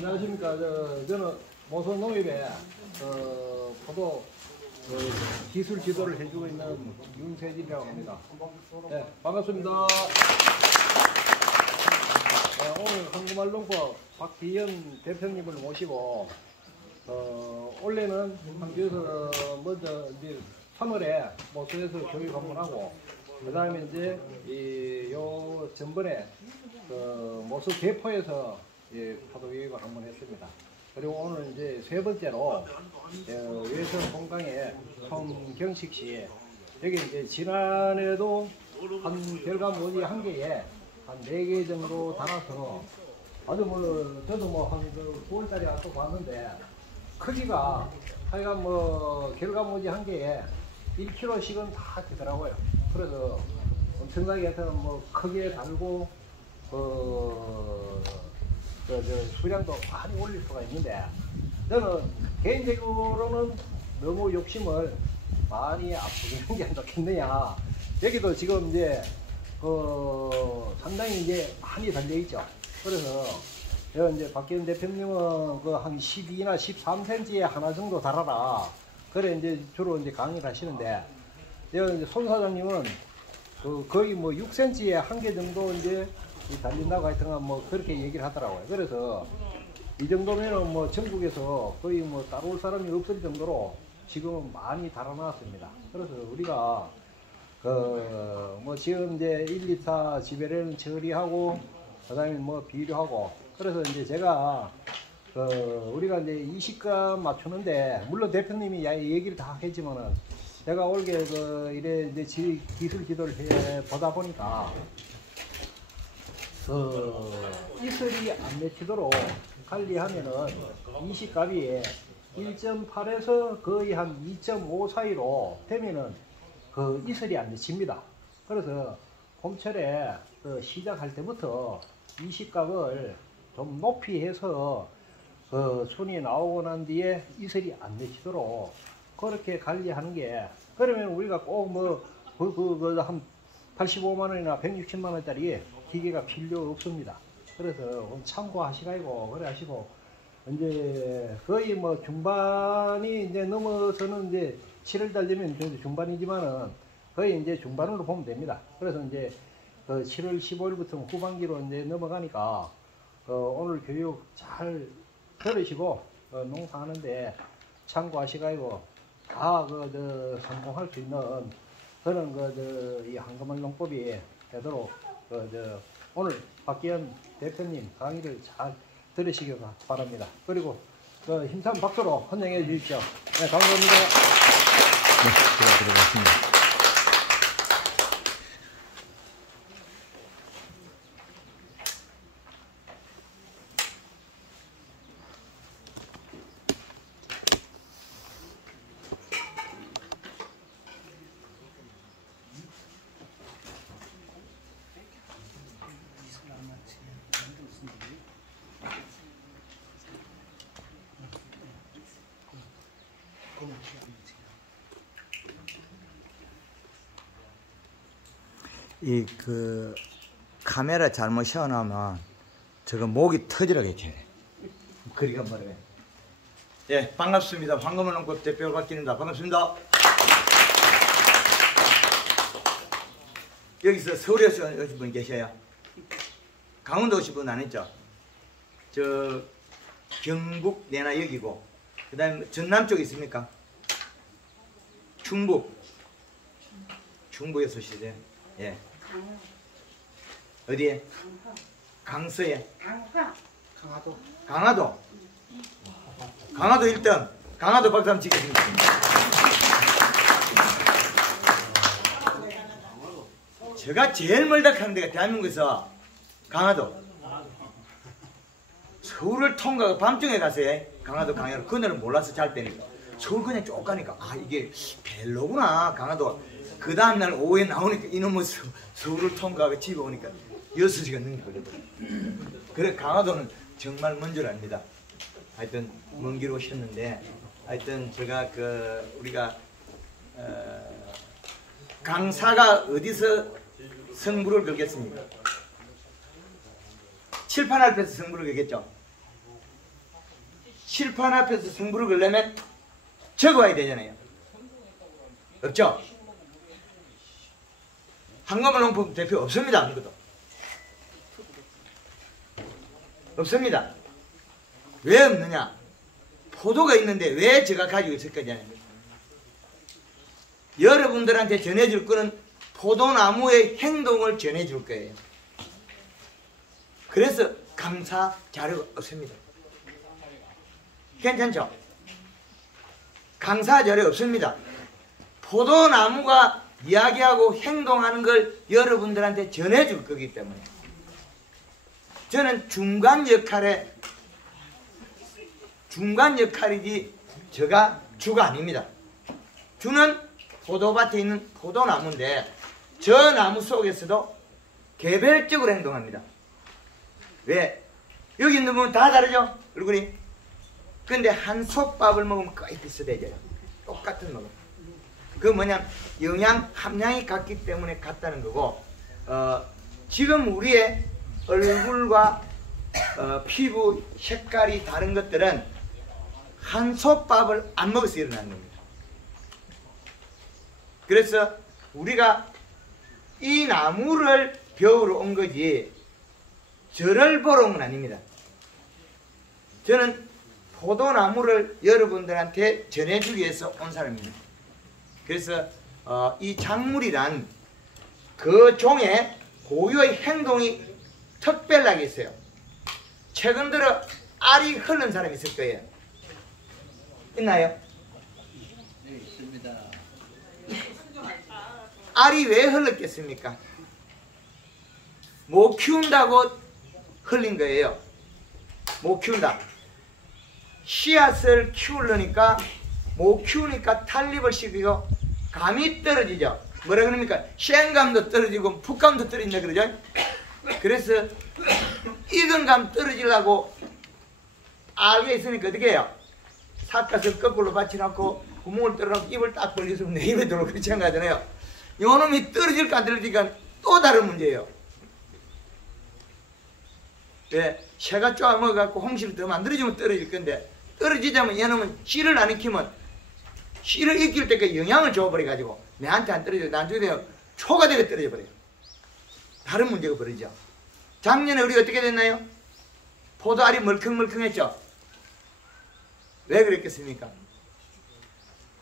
안녕하십니까. 저는 모선농협의 포도 기술 지도를 해주고 있는 윤세진이라고 합니다. 네, 반갑습니다. 네, 오늘 한국말농법 박기현 대표님을 모시고 올해는 한교에서 먼저 이제 3월에 모소에서 교육 한번 하고, 그 다음에 이제 요 전번에 모소 대포에서 파도 교육을 한번 했습니다. 그리고 오늘 이제 세 번째로 외선 공강의 송경식 씨, 여기 이제 지난해도 한 결과물이 한 개에 한 4개 정도 달아서 아주 뭐 저도 뭐 한 9월달에 또 봤는데 크기가 하여간 뭐 결과물이 한 개에 1kg씩은 다 되더라고요. 그래서 엄청나게 하여튼 뭐 크게 달고 수량도 많이 올릴 수가 있는데, 저는 개인적으로는 너무 욕심을 많이 앞서는 게 안 좋겠느냐. 여기도 지금 이제 상당히 이제 많이 달려 있죠. 그래서 이제 박기현 대표님은 한 12나 13cm에 하나 정도 달아라, 그래 이제 주로 이제 강의를 하시는데, 이제 손 사장님은 거의 뭐 6cm에 한 개 정도 이제 달린다고 하여튼 뭐 그렇게 얘기를 하더라고요. 그래서 이 정도면은 뭐 전국에서 거의 뭐 따라올 사람이 없을 정도로 지금은 많이 달아놨습니다. 그래서 우리가 뭐 지금 이제 1, 2, 4 지배를 처리하고, 그 다음에 뭐 비료하고, 그래서 이제 제가 우리가 이제 20감 맞추는데, 물론 대표님이 얘기를 다 했지만은 제가 올게 이래 이제 기술 지도를 해 보다 보니까 이슬이 안 맺히도록 관리하면은 20값이 1.8에서 거의 한 2.5 사이로 되면은 이슬이 안 맺힙니다. 그래서 봄철에 시작할 때부터 20값을 좀 높이 해서 순이 나오고 난 뒤에 이슬이 안 맺히도록 그렇게 관리하는 게, 그러면 우리가 꼭 뭐 한 85만 원이나 160만 원짜리 기계가 필요 없습니다. 그래서 참고하시고 그래 하시고, 이제 거의 뭐 중반이 이제 넘어서는 이제 7월달 되면 중반이지만은 거의 이제 중반으로 보면 됩니다. 그래서 이제 7월 15일부터 후반기로 이제 넘어가니까 오늘 교육 잘 들으시고 농사하는데 참고하시고 다 성공할 수 있는 그런 이 한국말 농법이 되도록 오늘 박기현 대표님 강의를 잘 들으시기 바랍니다. 그리고 힘찬 박수로 환영해 주십시오. 네, 감사합니다. 네, 제가 들어봤습니다. 카메라 잘못 씌워놓으면 저거 목이 터지라겠지. 그리가 말해. 예, 반갑습니다. 황금을 농법 대표 박기현입니다. 반갑습니다. 여기서 서울에서 오신 분 계셔요? 강원도 오신 분 안 있죠? 저 경북 내나 여기고, 그 다음에 전남 쪽에 있습니까? 충북에서 오시세요? 예. 어디에? 강서에? 강화도 1등. 강화도 박수 한번 치겠습니다. 제가 제일 멀다 하는 데가 대한민국에서 강화도. 서울을 통과하고 밤중에 가세요. 강화도 강화도. 그날은 몰라서 잘 때니까. 서울 그냥 쭉 가니까 이게 벨로구나 강화도. 그 다음날 오후에 나오니까 이놈의 서울을 통과하고 집에 오니까 6시간 넘게 걸려버려요. 그래 강화도는 정말 먼 줄 압니다. 하여튼 먼 길 오셨는데, 하여튼 제가 우리가 강사가 어디서 성부를 걸겠습니까? 칠판 앞에서 성부를 걸겠죠. 칠판 앞에서 승부를 걸려면 적어와야 되잖아요. 없죠? 한가물 농품 대표 없습니다. 아무것도 없습니다. 왜 없느냐? 포도가 있는데 왜 제가 가지고 있을 거냐면 여러분들한테 전해줄 거는 포도나무의 행동을 전해줄 거예요. 그래서 감사 자료가 없습니다. 괜찮죠? 강사 자료 없습니다. 포도나무가 이야기하고 행동하는 걸 여러분들한테 전해줄 거기 때문에 저는 중간 역할이지 제가 주가 아닙니다. 주는 포도밭에 있는 포도나무인데 저 나무 속에서도 개별적으로 행동합니다. 왜? 여기 있는 분은 다 다르죠? 얼굴이. 근데 한 솥밥을 먹으면 거의 비슷해져요. 똑같은 먹음. 그 뭐냐, 영양 함량이 같기 때문에 같다는 거고, 지금 우리의 얼굴과 피부 색깔이 다른 것들은 한 솥밥을 안 먹어서 일어나는 겁니다. 그래서 우리가 이 나무를 배우러 온 거지 저를 보러 온 건 아닙니다. 저는 포도나무를 여러분들한테 전해주기 위해서 온 사람입니다. 그래서 이 작물이란 그 종의 고유의 행동이 특별하게 있어요. 최근 들어 알이 흐른 사람이 있을 거예요. 있나요? 네, 있습니다. 알이 왜 흘렀겠습니까? 못 키운다고 흘린 거예요. 못 키운다. 씨앗을 키우려니까 못 키우니까 탄립을 시키고 감이 떨어지죠. 뭐라 그럽니까? 씨앗감도 떨어지고 풋감도 떨어진다 그러죠. 그래서 익은 감 떨어지려고 알게 있으니까 어떻게 해요? 삿갓을 거꾸로 받쳐놓고 구멍을 뚫어놓고 입을 딱 벌려서 내 입에 들어오고 그렇지 않거든요. 요놈이 떨어질까 안 떨어질까 또 다른 문제예요. 왜? 새가 쪼아먹어갖고 홍시를 더 만들어주면 떨어질 건데 떨어지자면 얘놈은 씨를 안 익히면 씨를 익힐 때까지 영양을 줘버려가지고 내한테 안 떨어져 나중에 되면 초가 되게 떨어져 버려요. 다른 문제가 벌어지죠. 작년에 우리 어떻게 됐나요? 포도알이 멀컹멀컹했죠. 왜 그랬겠습니까?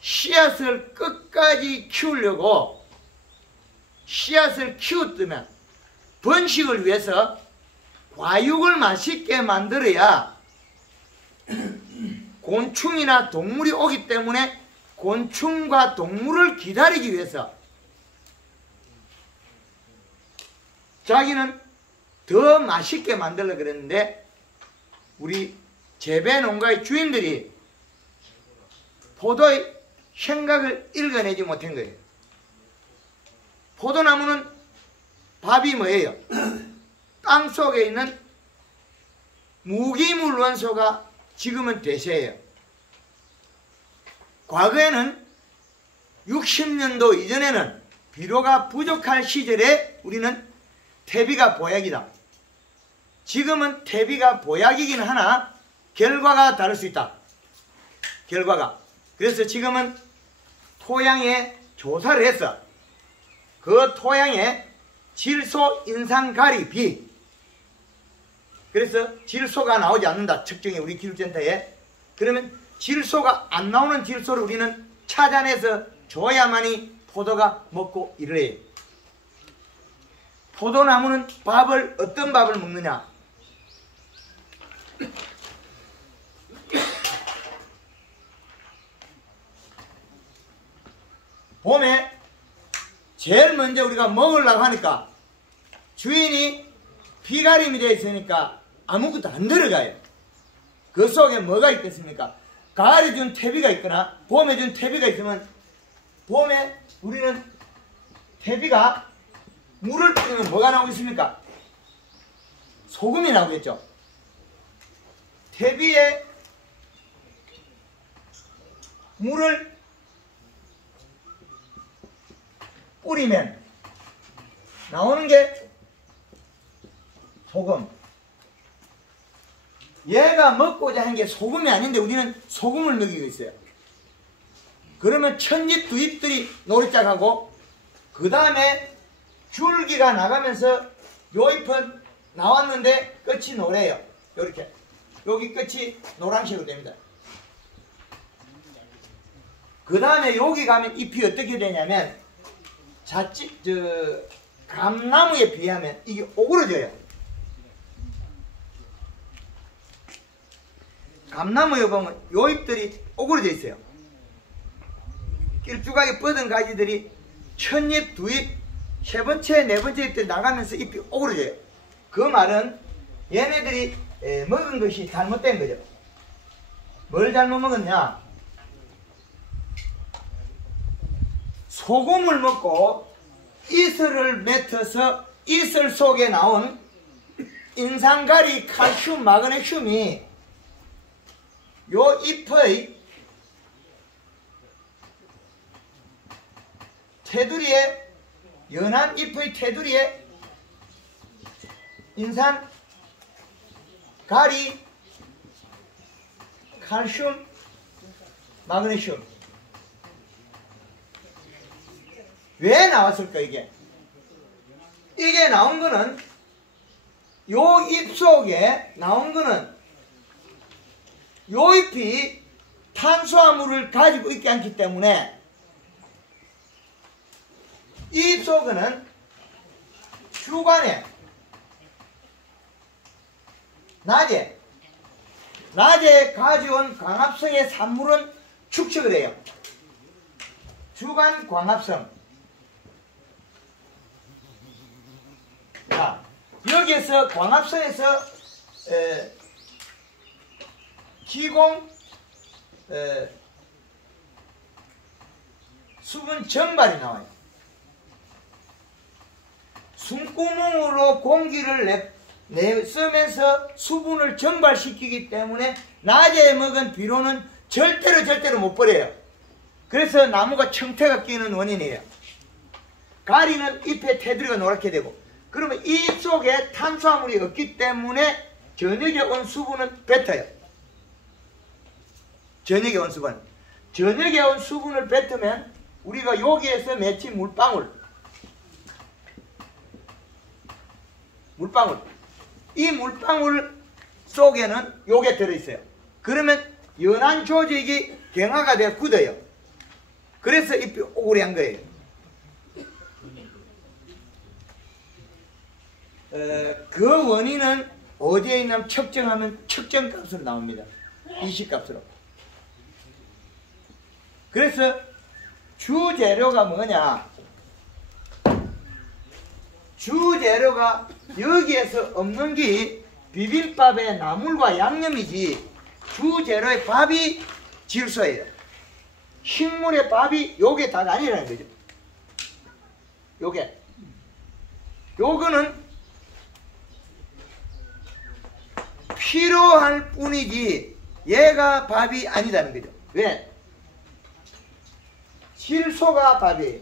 씨앗을 끝까지 키우려고 씨앗을 키웠으면 번식을 위해서 과육을 맛있게 만들어야 곤충이나 동물이 오기 때문에 곤충과 동물을 기다리기 위해서 자기는 더 맛있게 만들려고 그랬는데 우리 재배 농가의 주인들이 포도의 생각을 읽어내지 못한 거예요. 포도나무는 밥이 뭐예요? 땅 속에 있는 무기물 원소가 지금은 대세예요. 과거에는 60년도 이전에는 비료가 부족할 시절에 우리는 퇴비가 보약이다. 지금은 퇴비가 보약이긴 하나 결과가 다를 수 있다. 결과가. 그래서 지금은 토양에 조사를 해서 그 토양에 질소 인상가리 비, 그래서 질소가 나오지 않는다. 측정해 우리 기술센터에. 그러면 질소가 안 나오는 질소를 우리는 찾아내서 줘야만이 포도가 먹고 이래요. 포도나무는 밥을 어떤 밥을 먹느냐? 봄에 제일 먼저 우리가 먹으려고 하니까 주인이 비가림이 되어 있으니까 아무것도 안 들어가요. 그 속에 뭐가 있겠습니까? 가을에 준 퇴비가 있거나 봄에 준 퇴비가 있으면 봄에 우리는 퇴비가 물을 뿌리면 뭐가 나오겠습니까? 소금이 나오겠죠. 퇴비에 물을 뿌리면 나오는 게 소금. 얘가 먹고자 하는 게 소금이 아닌데 우리는 소금을 먹이고 있어요. 그러면 첫잎, 두잎들이 노릇짝하고 그 다음에 줄기가 나가면서 요 잎은 나왔는데 끝이 노래요. 이렇게 여기 끝이 노란색으로 됩니다. 그 다음에 여기 가면 잎이 어떻게 되냐면 자칫 감나무에 비하면 이게 오그러져요. 감나무에 보면 요 잎들이 오그러져 있어요. 길쭉하게 뻗은 가지들이 첫잎, 두잎, 세 번째, 네 번째 잎들이 나가면서 잎이 오그러져요. 그 말은 얘네들이 먹은 것이 잘못된 거죠. 뭘 잘못 먹었냐? 소금을 먹고 이슬을 맺어서 이슬 속에 나온 인산가리, 칼슘, 마그네슘이 요 잎의 테두리에, 연한 잎의 테두리에 인산, 가리, 칼슘, 마그네슘. 왜 나왔을까 이게? 이게 나온 거는 요 잎 속에 나온 거는 요 잎이 탄수화물을 가지고 있지 않기 때문에 이 잎 속에는 주간에 낮에 가져온 광합성의 산물은 축적을 해요. 주간 광합성. 자, 여기에서 광합성에서 기공 수분 정발이 나와요. 숨구멍으로 공기를 내쓰면서 수분을 정발시키기 때문에 낮에 먹은 비료는 절대로 못 버려요. 그래서 나무가 청태가 끼는 원인이에요. 가리는 잎의 테두리가 노랗게 되고, 그러면 이 잎 속에 탄수화물이 없기 때문에 저녁에 온 수분은 뱉어요. 저녁에 온 수분. 저녁에 온 수분을 뱉으면 우리가 여기에서 맺힌 물방울, 이 물방울 속에는 요게 들어있어요. 그러면 연한 조직이 경화가 되어 굳어요. 그래서 잎이 오그리한 거예요. 그 원인은 어디에 있냐면 측정하면 측정값으로 나옵니다. 이식값으로. 그래서 주재료가 뭐냐? 주재료가 여기에서 없는 게 비빔밥의 나물과 양념이지, 주재료의 밥이 질소예요. 식물의 밥이 요게 다가 아니라는 거죠. 요거는 필요할 뿐이지 얘가 밥이 아니다는 거죠. 왜? 질소가 밥이에요.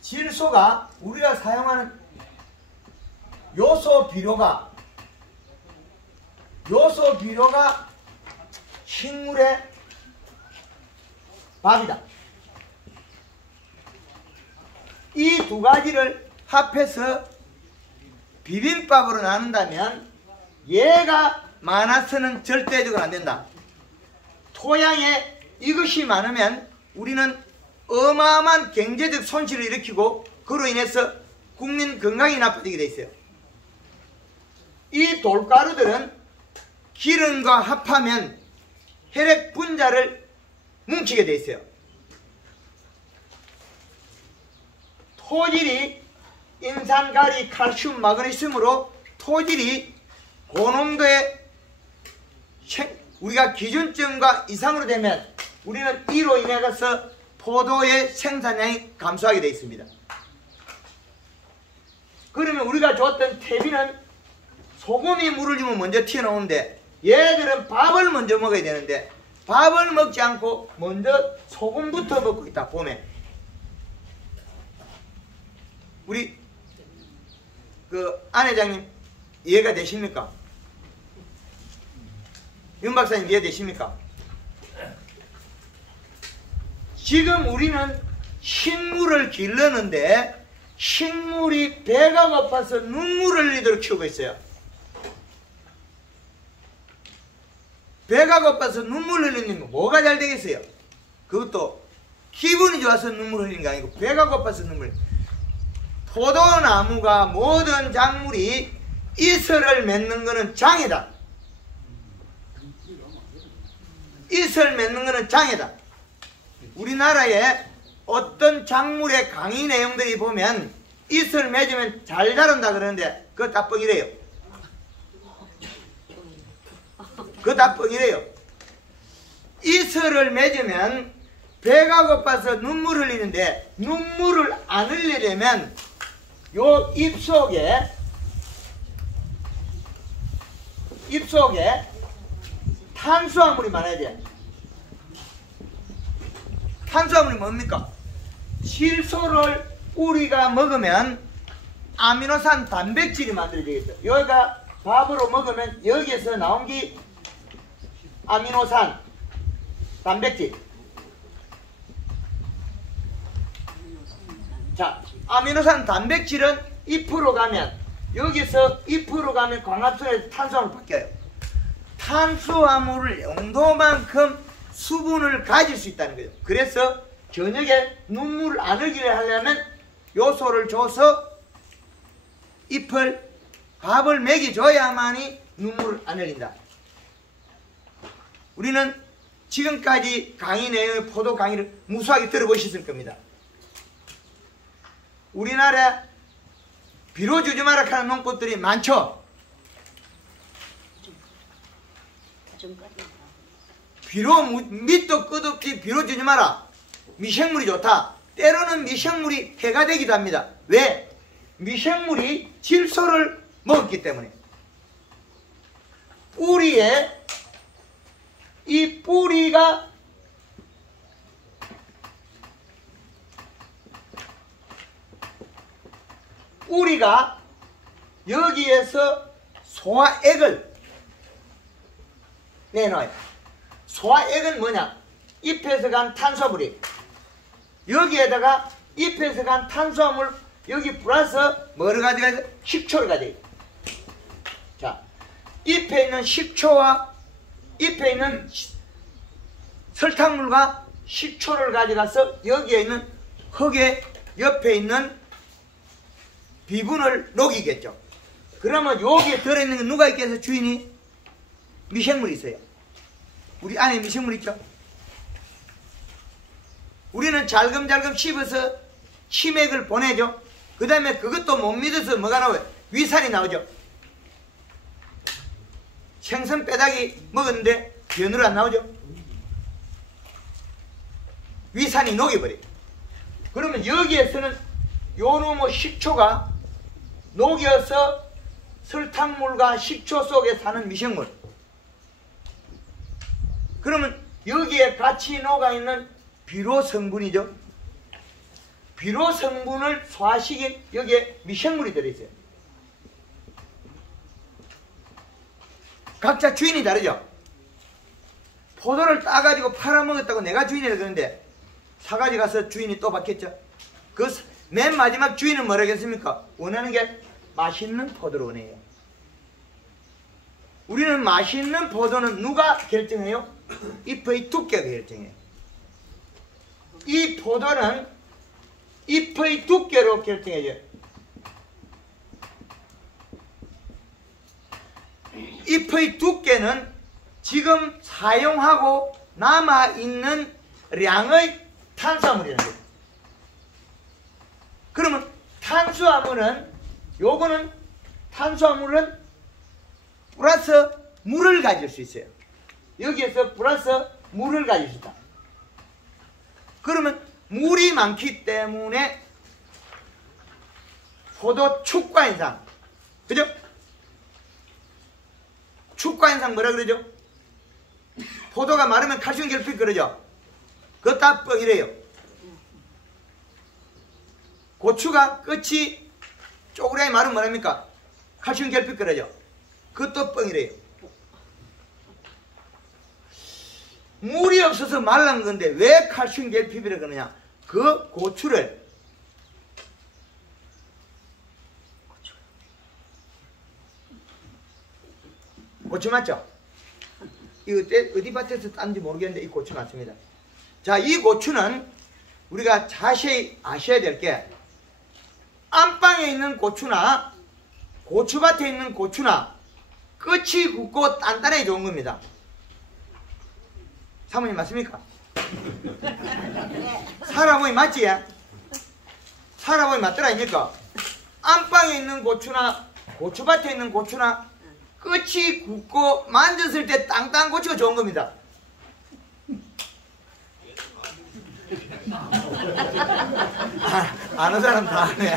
질소가 우리가 사용하는 요소 비료가 식물의 밥이다. 이 두 가지를 합해서 비빔밥으로 나눈다면 얘가 많아서는 절대적으로 안 된다. 토양에 이것이 많으면 우리는 어마어마한 경제적 손실을 일으키고 그로 인해서 국민 건강이 나빠지게 돼 있어요. 이 돌가루들은 기름과 합하면 혈액 분자를 뭉치게 돼 있어요. 토질이 인산, 가리, 칼슘, 마그네슘으로 토질이 고농도의 우리가 기준점과 이상으로 되면 우리는 이로 인해서 포도의 생산량이 감소하게 되어 있습니다. 그러면 우리가 줬던 퇴비는 소금이 물을 주면 먼저 튀어나오는데 얘들은 밥을 먼저 먹어야 되는데 밥을 먹지 않고 먼저 소금부터 먹고 있다. 봄에 우리 그 안 회장님 이해가 되십니까? 윤 박사님 이해되십니까? 지금 우리는 식물을 기르는데 식물이 배가 고파서 눈물을 흘리도록 키우고 있어요. 배가 고파서 눈물 흘리는 거 뭐가 잘 되겠어요? 그것도 기분이 좋아서 눈물 흘리는 게 아니고 배가 고파서 눈물. 포도나무가 모든 작물이 이슬을 맺는 것은 장애다. 이슬 맺는 것은 장애다. 우리나라에 어떤 작물의 강의 내용들이 보면 이슬 맺으면 잘 자란다 그러는데 그거 다 뻥이래요. 그거 다 뻥이래요. 이슬을 맺으면 배가 고파서 눈물 흘리는데 눈물을 안 흘리려면 요 입속에 탄수화물이 많아야 돼. 탄수화물이 뭡니까? 질소를 우리가 먹으면 아미노산 단백질이 만들어지겠죠. 여기가 밥으로 먹으면 여기에서 나온 게 아미노산 단백질. 자, 아미노산 단백질은 2% 가면 여기서 2% 가면 광합성에서 탄수화물로 바뀌어요. 탄수화물 용도만큼 수분을 가질 수 있다는 거예요. 그래서 저녁에 눈물을 안 흘리게 하려면 요소를 줘서 잎을 밥을 먹여줘야만이 눈물을 안 흘린다. 우리는 지금까지 강의 내용의 포도 강의를 무수하게 들어보셨을 겁니다. 우리나라 비료 주지 마라 하는 농법들이 많죠. 비료 밑도 끝없이 비료 주지 마라. 미생물이 좋다. 때로는 미생물이 해가 되기도 합니다. 왜? 미생물이 질소를 먹었기 때문에. 뿌리에 이 뿌리가 여기에서 소화액을 내놔요. 소화액은 뭐냐? 잎에서 간 탄수화물이 여기에다가 잎에서 간 탄수화물 여기 플러스 뭐를 가져가요? 식초를 가져요. 자, 잎에 있는 식초와 잎에 있는 설탕물과 식초를 가져가서 여기에 있는 흙의 옆에 있는 비분을 녹이겠죠. 그러면 여기에 들어있는 게 누가 있겠어요? 주인이? 미생물이 있어요. 우리 안에 미생물 있죠? 우리는 잘금잘금 씹어서 치맥을 보내죠. 그 다음에 그것도 못 믿어서 뭐가 나와요? 위산이 나오죠. 생선 빼다기 먹었는데 변으로 안 나오죠. 위산이 녹여버려요. 그러면 여기에서는 요놈의 식초가 녹여서 설탕물과 식초 속에 사는 미생물. 그러면 여기에 같이 녹아있는 비료 성분이죠. 비료 성분을 소화시킨 여기에 미생물이 들어있어요. 각자 주인이 다르죠. 포도를 따가지고 팔아먹었다고 내가 주인이라 그러는데 사가지 가서 주인이 또 받겠죠. 그 맨 마지막 주인은 뭐라 했습니까? 원하는 게 맛있는 포도를 원해요. 우리는 맛있는 포도는 누가 결정해요? 잎의 두께가 결정해요. 이 포도는 잎의 두께로 결정해져요. 잎의 두께는 지금 사용하고 남아있는 양의 탄수화물이라는 거예요. 그러면 탄수화물은 플러스 물을 가질 수 있어요. 여기에서 플러스 물을 가질 수 있다. 그러면 물이 많기 때문에 포도 축과 현상, 그죠? 축과 현상 뭐라 그러죠? 포도가 마르면 칼슘 결핍 그러죠? 그거 다 뻥이래요. 고추가 끝이 쪼그라기 말은 뭐랍니까? 칼슘 결핍 그러죠. 그것도 뻥이래요. 물이 없어서 말란 건데 왜 칼슘 결핍이라 그러냐? 그 고추를 고추 맞죠? 이거 어디 밭에서 딴지 모르겠는데 이 고추 맞습니다. 자, 이 고추는 우리가 자세히 아셔야 될 게 안방에 있는 고추나 고추밭에 있는 고추나 끝이 굵고 단단하게 좋은 겁니다. 사모님 맞습니까? 살아보니 맞지? 살아보니 맞더라 아닙니까? 안방에 있는 고추나 고추밭에 있는 고추나 끝이 굵고 만졌을 때 땅땅한 고추가 좋은 겁니다. 아는 사람 다 아네.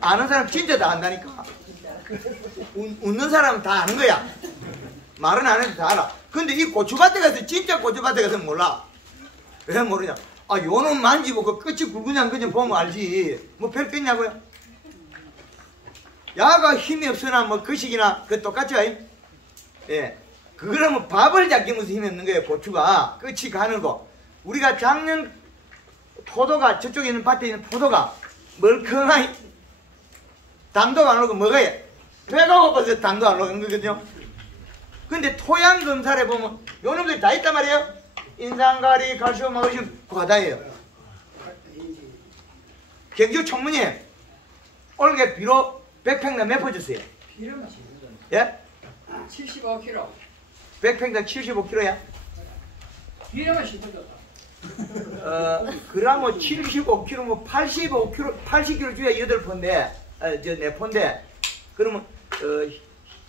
아는 사람 진짜 다 안다니까. 웃는 사람은 다 아는 거야. 말은 안 해도 다 알아. 근데 이 고추밭에 가서 진짜 고추밭에 가서 몰라. 왜 모르냐? 아, 요놈 만지고 그 끝이 굵으냐 안 그냥 보면 알지. 뭐 별 거 있냐고요? 야가 힘이 없으나 뭐 거식이나 그 똑같죠? 예. 그러면 밥을 잡기 무슨 힘이 없는 거예요. 고추가 끝이 가늘고. 우리가 작년 포도가 저쪽에 있는 밭에 있는 포도가 멀컹하니 당도 안 오고 먹어야 배가 고파서 당도 안 오는 거거든요. 근데 토양 검사를 해보면 요놈들이 다 있단 말이에요. 인산가리, 칼슘, 마그슘 과다예요. 경주 총무님 올게 비로 100평당 몇 포 주세요? 비료만 심는 거는 예? 75kg. 100평당 75kg야? 비료만 심어줬다. 그러면 75kg, 뭐 85kg, 80kg 주야 8포인데, 저 4포인데, 그러면,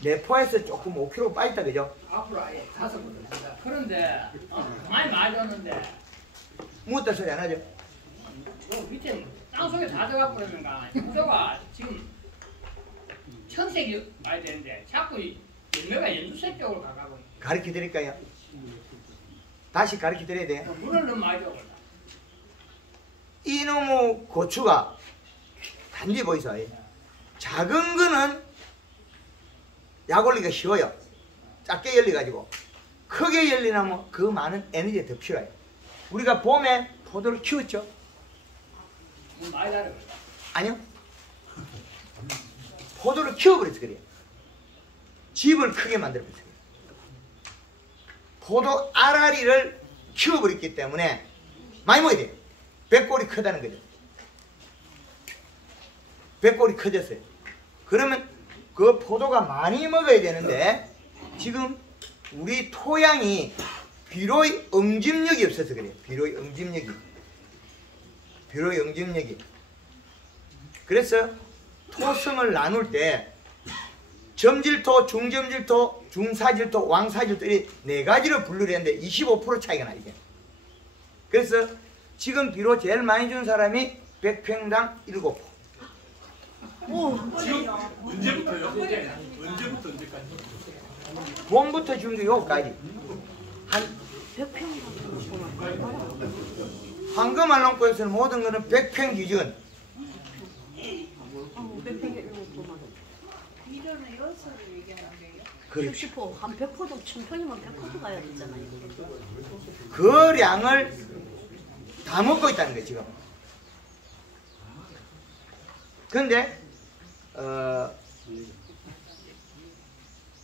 4포에서 조금 5kg 빠졌다, 그죠? 앞으로 아예 5포 듭니다. 그런데 많이 맞았는데 묻다 소리 안 하죠? 요 밑에 땅속에 다 들어가 버리는가. 포도가 지금 천색이 와야 되는데 자꾸 열매가 연두색 쪽으로 가가고 있는. 가르쳐 드릴까요? 다시 가르쳐 드려야 돼요. 물을 너무 많이 줘버려. 이놈의 고추가 단지 보이소. 작은 거는 약 올리기가 쉬워요. 작게 열려가지고. 크게 열리려면 그 많은 에너지가 더 필요해요. 우리가 봄에 포도를 키웠죠? 물 많이 달아버려. 아니요. 포도를 키워버려서 그래요. 집을 크게 만들어버렸어요. 포도 알알이를 키워버렸기 때문에 많이 먹어야 돼요. 백골이 크다는 거죠. 백골이 커졌어요. 그러면 그 포도가 많이 먹어야 되는데 지금 우리 토양이 비료의 응집력이 없어서 그래요. 비료의 응집력이. 그래서 토성을 나눌 때 점질토, 중점질토, 중사질토, 왕사질토 이 4가지로 분류를 했는데 25% 차이가 나 이게. 그래서 지금 비료 제일 많이 준 사람이 100평당 7포. 언제부터요? 언제부터 언제까지? 봄부터 지금 요까지 한 100평 황금알롱골에서는 모든 거는 100평 기준. 100평에 7포만 비료는 연소를 얘기하는 거예요? 그렇죠. 60포 한 100포도 1000평이면 100포도 가야 되잖아요. 그 량을 다 먹고 있다는 거예요 지금. 근데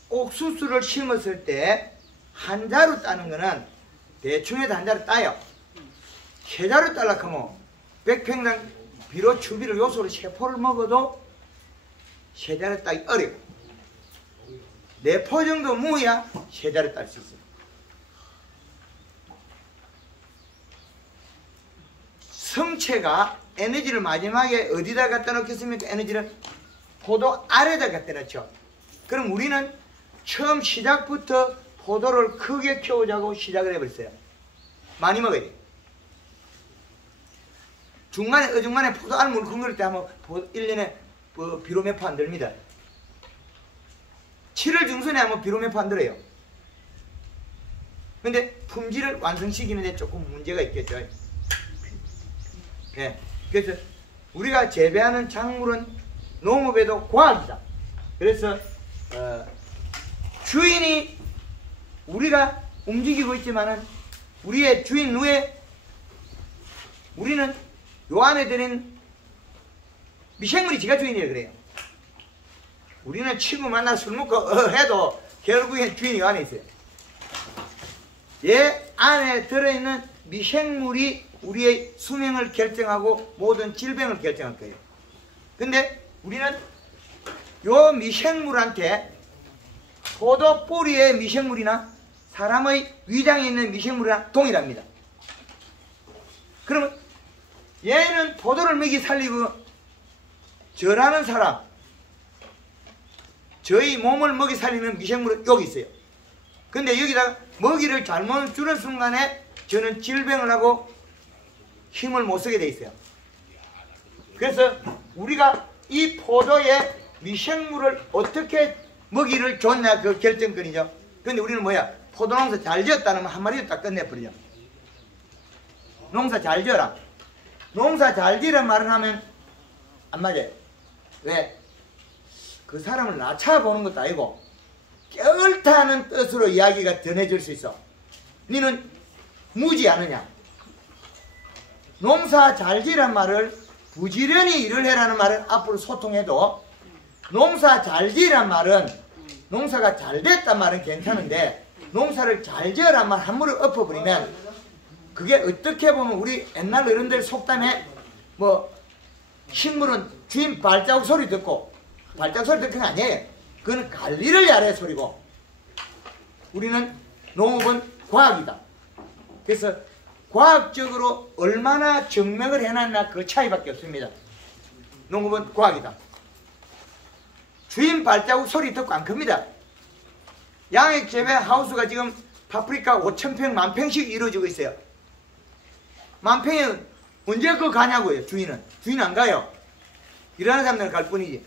옥수수를 심었을 때 한 자루 따는 거는 대충해도 한 자루 따요. 세 자루 따려고 하면 100평당 비료 추비를 요소로 3포를 먹어도 세 자루 따기 어려워. 4포 정도 모아야 세 자루 딸 수 있어요. 성체가 에너지를 마지막에 어디다 갖다 놓겠습니까? 에너지를 포도 알에다 갖다 놓죠. 그럼 우리는 처음 시작부터 포도를 크게 키우자고 시작을 해버렸어요. 많이 먹어야 돼요. 중간에 어중간에 포도 알 물컹거릴 때 하면 1년에 비료 몇 포 안 들립니다. 7월 중순에 하면 비료 몇 포 안 들어요. 근데 품질을 완성시키는데 조금 문제가 있겠죠. 예. 그래서 우리가 재배하는 작물은 농업에도 과학이다. 그래서 주인이 우리가 움직이고 있지만은 우리의 주인 후에 우리는 요 안에 들은 미생물이 지가 주인이라 그래요. 우리는 친구 만나 술 먹고 해도 결국엔 주인이 요 안에 있어요. 얘 안에 들어있는 미생물이 우리의 수명을 결정하고 모든 질병을 결정할 거예요. 근데 우리는 요 미생물한테 포도 뿌리의 미생물이나 사람의 위장에 있는 미생물이랑 동일합니다. 그러면 얘는 포도를 먹이 살리고 저라는 사람, 저희 몸을 먹이 살리는 미생물은 여기 있어요. 근데 여기다가 먹이를 잘못 주는 순간에 저는 질병을 하고 힘을 못 쓰게 돼 있어요. 그래서 우리가 이 포도에 미생물을 어떻게 먹이를 줬냐 그 결정권이죠. 근데 우리는 뭐야? 포도농사 잘 지었다는 한 마디로 딱 끝내버리죠. 농사 잘 지어라. 농사 잘 지으란 말을 하면 안 맞아요. 왜? 그 사람을 낮춰보는 것도 아니고 옳다는 뜻으로 이야기가 전해질 수 있어. 너는 무지 않느냐? 농사 잘 지으란 말을 부지런히 일을 해라는 말을 앞으로 소통해도 농사 잘 지으란 말은 농사가 잘 됐단 말은 괜찮은데 농사를 잘 지으란 말 한 번을 엎어버리면 그게 어떻게 보면 우리 옛날 어른들 속담에 뭐 식물은 주인 발자국 소리 듣고 발자국 소리 듣는 게 아니에요. 그건 관리를 잘해 소리고 우리는 농업은 과학이다. 그래서 과학적으로 얼마나 증명을 해놨나 그 차이밖에 없습니다. 농업은 과학이다. 주인 발자국 소리 듣고 안 큽니다. 양액 재배 하우스가 지금 파프리카 5,000평, 10,000평씩 이루어지고 있어요. 10,000평에 언제 그거 가냐고요, 주인은. 주인 안 가요. 일하는 사람들은 갈 뿐이지.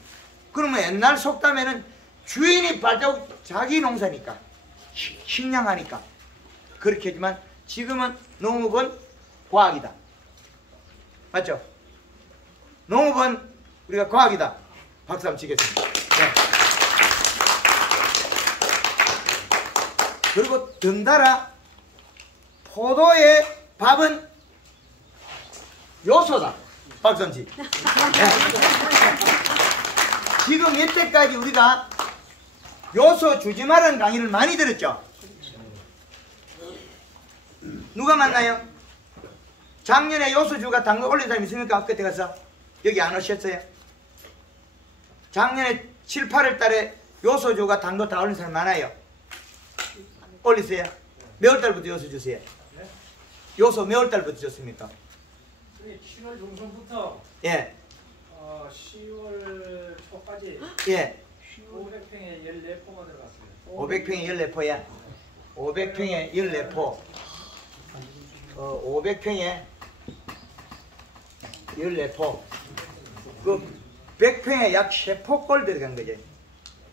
그러면 옛날 속담에는 주인이 발자국 자기 농사니까, 식량하니까. 그렇게 하지만 지금은 농업은 과학이다. 맞죠? 농업은 우리가 과학이다. 박수 한번 치겠습니다. 네. 그리고 덩달아 포도의 밥은 요소다. 박수 한번 치. 네. 지금 이때까지 우리가 요소 주지 말라는 강의를 많이 들었죠? 누가 맞나요? 작년에 요소주가 당근 올린 사람 있습니까? 끝에 가서 여기 안 오셨어요? 작년에 7, 8월 달에 요소주가 당근 다 올린 사람 많아요. 올리세요. 몇 월 달부터 요소 주세요? 요소 몇 월 달부터 줬습니까? 7월 중순부터 예. 10월 초까지 예. 500평에 14포가 들어갔어요. 500평에 14포야. 500평에 14포. 500평에 14포. 그 100평에 약 3포꼴 들어간 거지.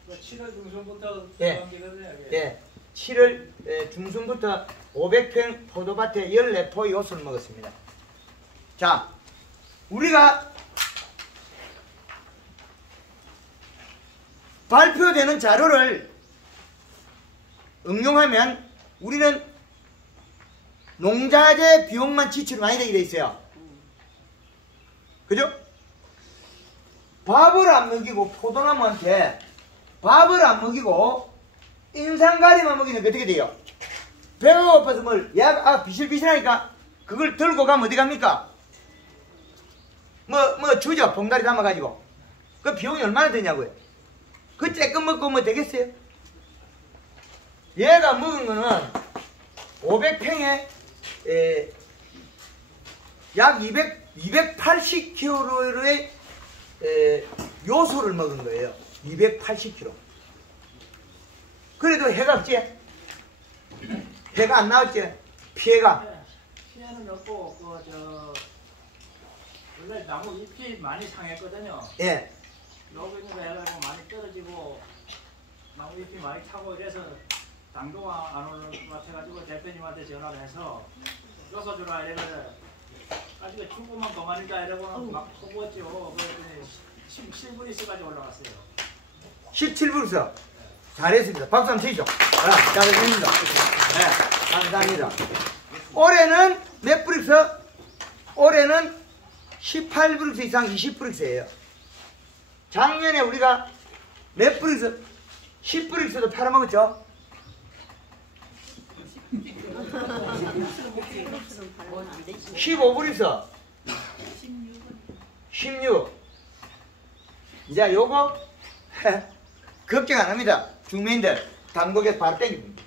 7월 중순부터 예. 들어간 거거든요. 예. 7월 중순부터 500평 포도밭에 14포 요소를 먹었습니다. 자, 우리가 발표되는 자료를 응용하면 우리는 농자재 비용만 지출이 많이 되게 돼 있어요. 그죠? 밥을 안 먹이고 포도나무한테 밥을 안 먹이고 인상가리만 먹이면 어떻게 돼요? 배가 고파서 뭘 비실비실하니까 그걸 들고 가면 어디 갑니까? 뭐 주죠. 봉다리 담아가지고. 그 비용이 얼마나 되냐고요? 그 쬐끔 먹고 뭐 되겠어요? 얘가 먹은 거는 500평에 약 280kg의 요소를 먹은 거예요. 280kg. 그래도 해가 없지? 해가 안 나왔지? 피해가. 피해는 없고 원래 나무 잎이 많이 상했거든요. 예. 로그인으로 해가지고 많이 떨어지고 나무 잎이 많이 타고 이래서 당도가 안 오는 것 같아가지고 대표님한테 전화를 해서 요소 주라 이래서 가지고 죽으면 그만이다 이러고 막 퍼부었죠. 그랬더니 17분 있어가지고 올라갔어요. 17브릭스. 잘했습니다. 박수 한번 치시죠. 잘했습니다. 네, 감사합니다. 올해는 몇 브릭스? 올해는 18브릭스 이상 20브릭스예요. 작년에 우리가 몇 브릭스? 10브릭스도 팔아먹었죠? 15브릭스 16 이제 요거 걱정 안 합니다. 중매인들 당국에 바로 땡깁니다.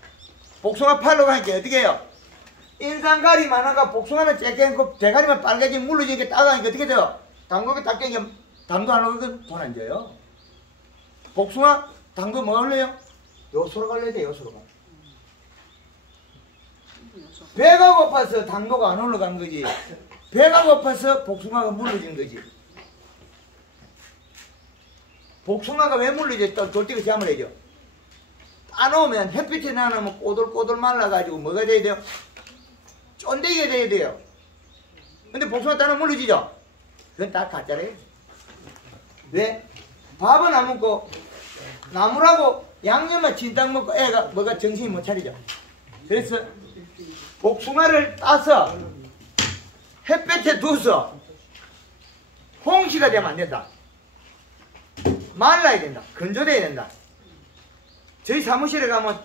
복숭아 팔러 가니까 어떻게 해요? 인상가리 많아가 복숭아는 쬐게 대가리만 빨개지게 물러지게 따가니까 어떻게 돼요? 당국에 딱 땡기면 당도 안 오거든 돈 안 줘요. 복숭아 당도 뭐 올려요? 요소로 갈려야 돼. 요소로 가. 배가 고파서 당도가 안 올라간 거지. 배가 고파서 복숭아가 물러진 거지. 복숭아가 왜 물러져? 또 돌띠가 잠을 해죠. 따놓으면 햇빛에 나놓으면 꼬들꼬들 말라가지고 뭐가 돼야 돼요? 쫀대기가 돼야 돼요. 근데 복숭아 따놓으면 물러지죠? 그건 다 가짜래요. 왜? 밥은 안 먹고 나물하고 양념만 진탕 먹고 애가 뭐가 정신이 못 차리죠. 그래서 복숭아를 따서 햇볕에 둬서 홍시가 되면 안 된다. 말라야 된다. 건조돼야 된다. 저희 사무실에 가면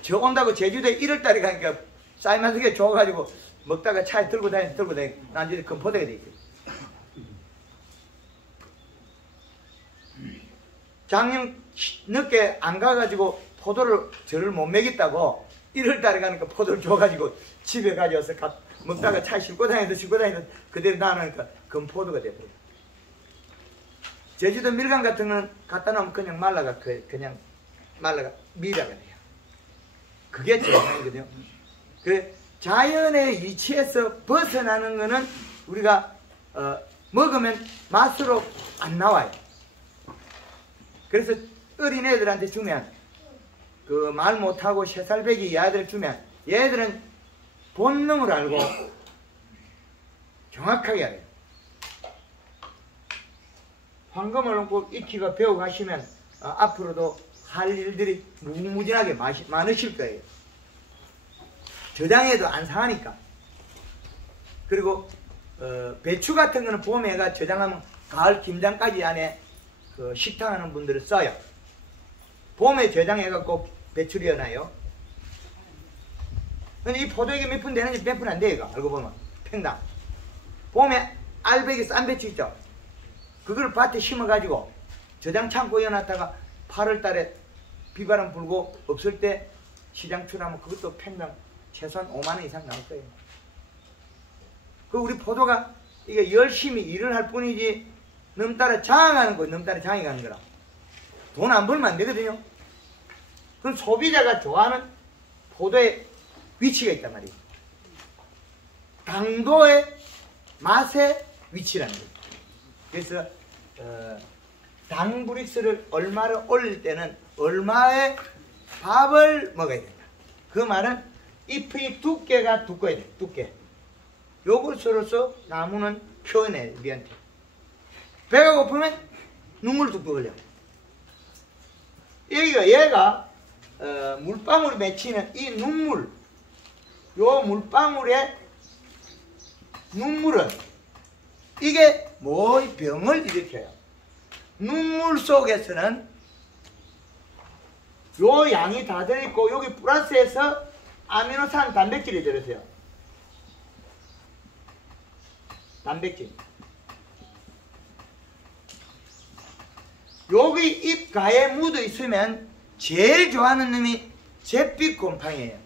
저 온다고 제주도에 1월달에 가니까 쌀만석에 줘가지고 먹다가 차에 들고 다니고 나중에 건포대가 돼 있어요. 작년 늦게 안 가가지고 포도를 저를 못 먹였다고 1월달에 가니까 포도를 줘가지고 집에 가져와서 먹다가 차에 싣고 다니면서 그대로 나누니까 건포도가 돼버려요. 제주도 밀감 같은 건 갖다 놓으면 그냥 말라가 미라가 돼요. 그게 정상이거든요. 그 자연의 위치에서 벗어나는 거는 우리가 먹으면 맛으로 안 나와요. 그래서 어린애들한테 주면 그 말 못하고 3살배기 얘들 주면 얘들은 본능을 알고 정확하게 알아요. 황금을 놓고 익히가 배워가시면 앞으로도 할 일들이 무궁무진하게 많으실 거예요. 저장해도 안 상하니까. 그리고 배추 같은 거는 봄에가 저장하면 가을 김장까지 안에 그 식당하는 분들을 써요. 봄에 저장해갖고 배추리어놔요. 근데 이 포도액이 몇 분 되는지 몇 분 안 돼요. 이거 알고 보면 팽당. 봄에 알배기 싼 배추 있죠. 그걸 밭에 심어가지고 저장 창고에 놨다가 8월달에 비바람 불고 없을 때 시장 출하면 그것도 팽당 최소한 5만원 이상 나올 거예요. 그 우리 포도가 이게 열심히 일을 할 뿐이지 넘따라 장하는 거, 넘따라 장이 가는 거라. 돈 안 벌면 안 되거든요. 그럼 소비자가 좋아하는 포도의 위치가 있단 말이에요. 당도의 맛의 위치라는 거예요. 그래서 당브릭스를 얼마를 올릴 때는 얼마의 밥을 먹어야 된다. 그 말은 잎의 두께가 두꺼워야 돼. 두께. 요것으로서 나무는 표현해 우리한테. 배가 고프면 눈물 뚝뚝 흘려. 얘가 물방울이 맺히는 이 눈물, 요 물방울의 눈물은 이게 뭐 병을 일으켜요. 눈물 속에서는 요 양이 다 들어있고 여기 플러스에서 아미노산 단백질이 들어있어요. 단백질. 여기 잎 가에 묻어 있으면 제일 좋아하는 놈이 잿빛 곰팡이에요.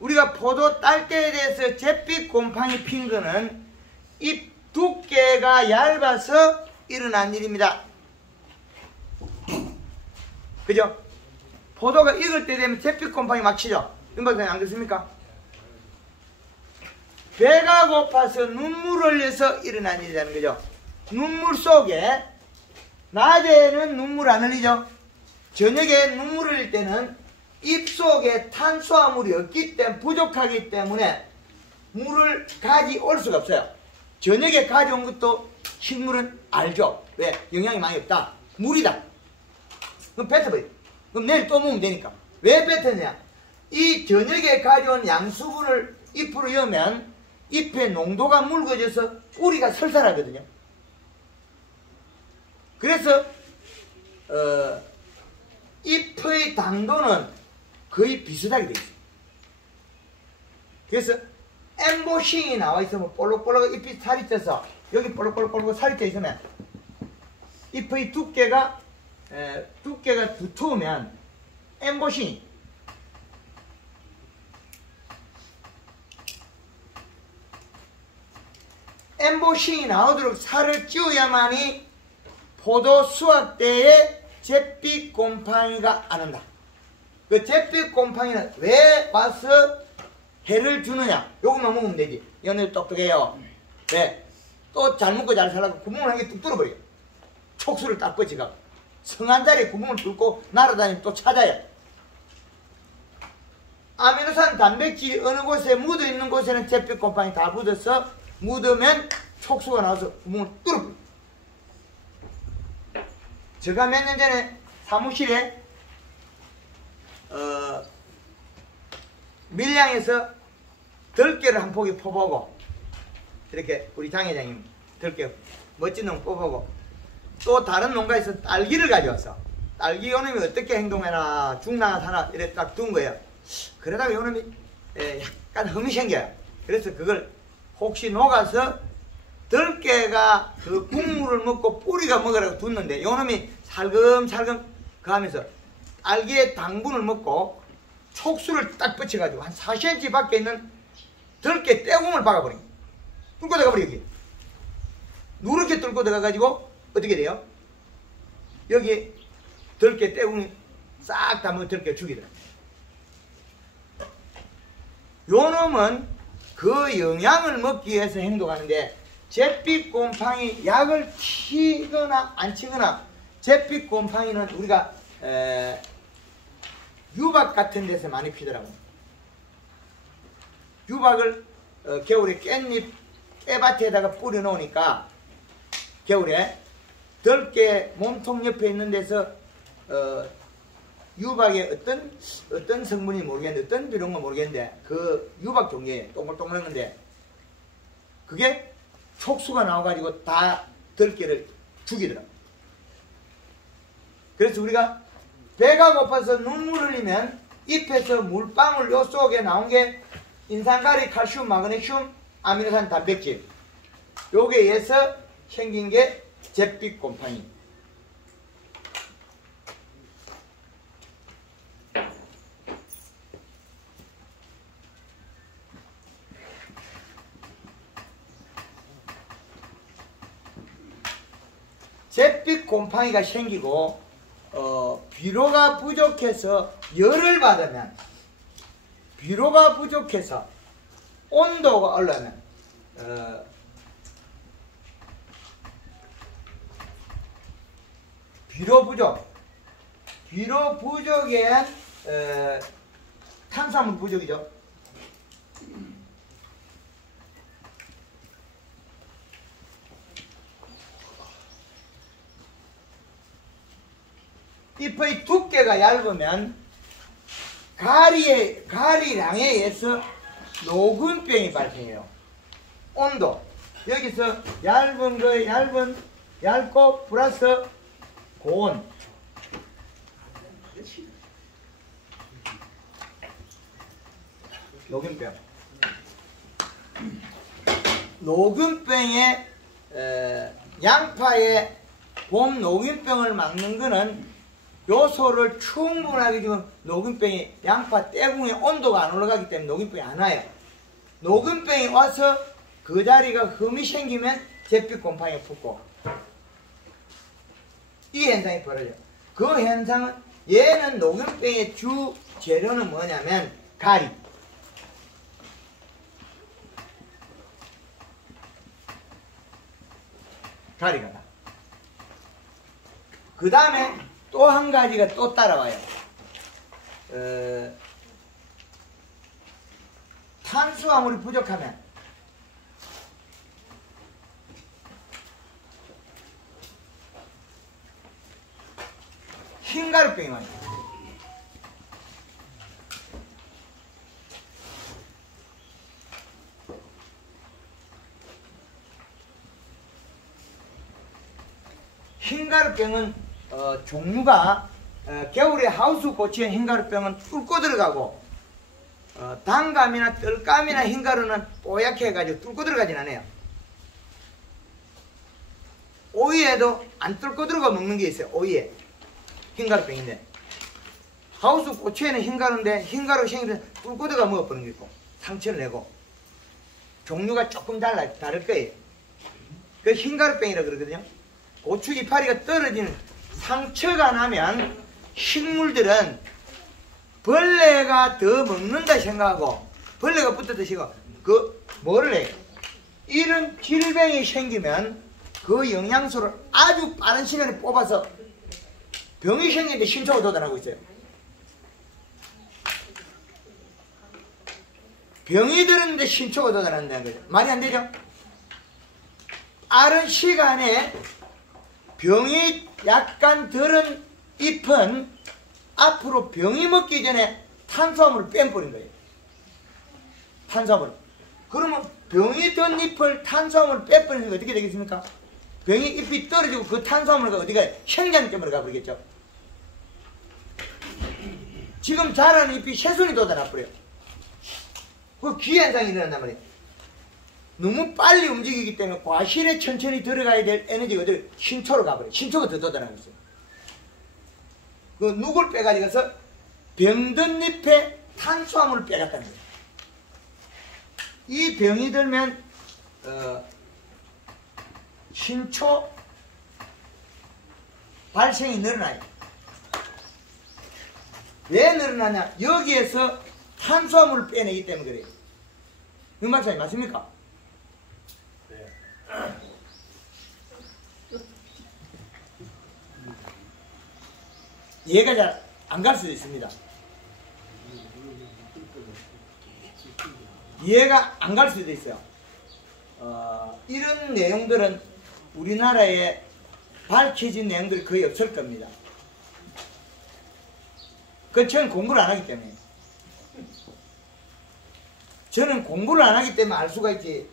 우리가 포도 딸 때에 대해서 잿빛 곰팡이 핀 거는 잎 두께가 얇아서 일어난 일입니다. 그죠? 포도가 익을 때 되면 잿빛 곰팡이 막 치죠? 윤박사님 안 그렇습니까? 배가 고파서 눈물을 흘려서 일어난 일이라는 거죠. 눈물 속에 낮에는 눈물 안 흘리죠. 저녁에 눈물 흘릴 때는 입 속에 탄수화물이 없기 때문에 부족하기 때문에 물을 가져올 수가 없어요. 저녁에 가져온 것도 식물은 알죠. 왜? 영양이 많이 없다. 물이다. 그럼 뱉어버려. 그럼 내일 또 먹으면 되니까. 왜 뱉었냐? 이 저녁에 가져온 양수분을 잎으로 여면 잎의 농도가 묽어져서 뿌리가 설산하거든요. 그래서 잎의 당도는 거의 비슷하게 되어 있어요. 그래서 엠보싱이 나와 있으면 볼록볼록 잎이 살이 쪄서 여기 볼록볼록 살이 쪄 있으면 잎의 두께가 두터우면 엠보싱이 나오도록 살을 찌워야만이 포도 수확 때에 잿빛 곰팡이가 안 온다. 그 잿빛 곰팡이는 왜 와서 해를 주느냐? 요것만 먹으면 되지. 연애 똑똑해요. 왜? 또 잘 먹고 잘 살라고 구멍을 한 개 뚝 뚫어버려요. 촉수를 딱 뻗치가 성한 자리에 구멍을 뚫고 날아다니면 또 찾아요. 아미노산 단백질이 어느 곳에 묻어있는 곳에는 잿빛 곰팡이 다 묻어서 묻으면 촉수가 나와서 구멍을 뚫어버려요. 제가 몇 년 전에 사무실에 밀양에서 들깨를 한 포기 퍼보고 이렇게 우리 장 회장님 들깨 멋진 놈 뽑아보고 또 다른 농가에서 딸기를 가져왔어. 딸기 요놈이 어떻게 행동해나 죽나 사나 이래 딱 둔 거예요. 그러다가 요놈이 약간 흠이 생겨요. 그래서 그걸 혹시 녹아서 들깨가 그 국물을 먹고 뿌리가 먹으라고 뒀는데 요놈이 살금살금 그 하면서 딸기의 당분을 먹고 촉수를 딱 붙여가지고 한 4cm 밖에 있는 들깨 떼공을 박아버린 거예요. 뚫고 들어가버려. 여기 누렇게 뚫고 들어가가지고 어떻게 돼요? 여기 들깨 떼공이 싹 다 먹은 들깨 죽이더라. 요 놈은 그 영양을 먹기 위해서 행동하는데 잿빛 곰팡이 약을 치거나 안 치거나 잿빛 곰팡이는 우리가 유박 같은 데서 많이 피더라고요. 유박을 겨울에 깻잎 깨밭에다가 뿌려 놓으니까 겨울에 들깨 몸통 옆에 있는 데서 유박의 어떤 성분이 모르겠는데 어떤 비료인가 모르겠는데 그 유박 종류에 동글동글한 건데 그게 촉수가 나와가지고 다 들깨를 죽이더라고요. 그래서 우리가 배가 고파서 눈물 흘리면 잎에서 물방울 요 속에 나온 게 인산가리, 칼슘, 마그네슘, 아미노산, 단백질 요게 의해서 생긴 게 잿빛 곰팡이. 잿빛 곰팡이가 생기고 비료가 부족해서 열을 받으면 비료가 부족해서 온도가 올라면 비료 부족에 탄수화물 부족이죠. 잎의 두께가 얇으면 가리량에 의해서 녹음병이 발생해요. 온도 여기서 얇은 거에 얇고 플러스 고온 녹음병 녹음병에 양파의 봄 녹음병을 막는 거는 요소를 충분하게 지금 녹음병이 양파 떼궁의 온도가 안 올라가기 때문에 녹음병이 안 와요. 녹음병이 와서 그 자리가 흠이 생기면 잿빛 곰팡이가 붙고 이 현상이 벌어져요. 그 현상은 얘는 녹음병의 주 재료는 뭐냐면 가리가 나. 그 다음에 또 한 가지가 또 따라와요. 탄수화물이 부족하면 흰가루병이 많이 나요. 흰가루병은 종류가 겨울에 하우스 고치의 흰가루병은 뚫고 들어가고 단감이나 뜰감이나 흰가루는 뽀얗게 해가지고 뚫고 들어가진 않아요. 오이에도 안 뚫고 들어가 먹는 게 있어요. 오이에 흰가루병인데 하우스 고추에는 흰가루인데 흰가루 생기면 뚫고 들어가 먹어보는 게 있고 상처를 내고 종류가 조금 다를 거예요. 그 흰가루병이라고 그러거든요. 고추 이파리가 떨어지는 상처가 나면 식물들은 벌레가 더 먹는다 생각하고 벌레가 붙어 드시고 그 뭐를 해요? 이런 질병이 생기면 그 영양소를 아주 빠른 시간에 뽑아서 병이 생기는데 신초가 도달하고 있어요. 병이 들었는데 신초가 도달한다는 거죠. 말이 안 되죠? 빠른 시간에 병이 약간 들은 잎은 앞으로 병이 먹기 전에 탄수화물을 빼버린 거예요. 탄수화물. 그러면 병이 든 잎을 탄수화물을 빼버리는 게 어떻게 되겠습니까? 병이 잎이 떨어지고 그 탄수화물과 어디가 생장점으로 가버리겠죠. 지금 자라는 잎이 새순이 돋아나버려요. 그 기현상이 일어난단 말이에요. 너무 빨리 움직이기 때문에 과실에 천천히 들어가야 될 에너지가 어디 신초로 가버려요. 신초가 더 돋아나고 있어요. 그 누굴 빼가지고서 병든 잎에 탄수화물을 빼갔다는 거예요. 이 병이 들면 신초 발생이 늘어나요. 왜 늘어나냐? 여기에서 탄수화물을 빼내기 때문에 그래요. 박사님 맞습니까? 네. 이해가 잘 안 갈 수도 있습니다. 이해가 안 갈 수도 있어요. 이런 내용들은 우리나라에 밝혀진 내용들이 거의 없을 겁니다. 저는 공부를 안 하기 때문에. 저는 공부를 안 하기 때문에 알 수가 있지,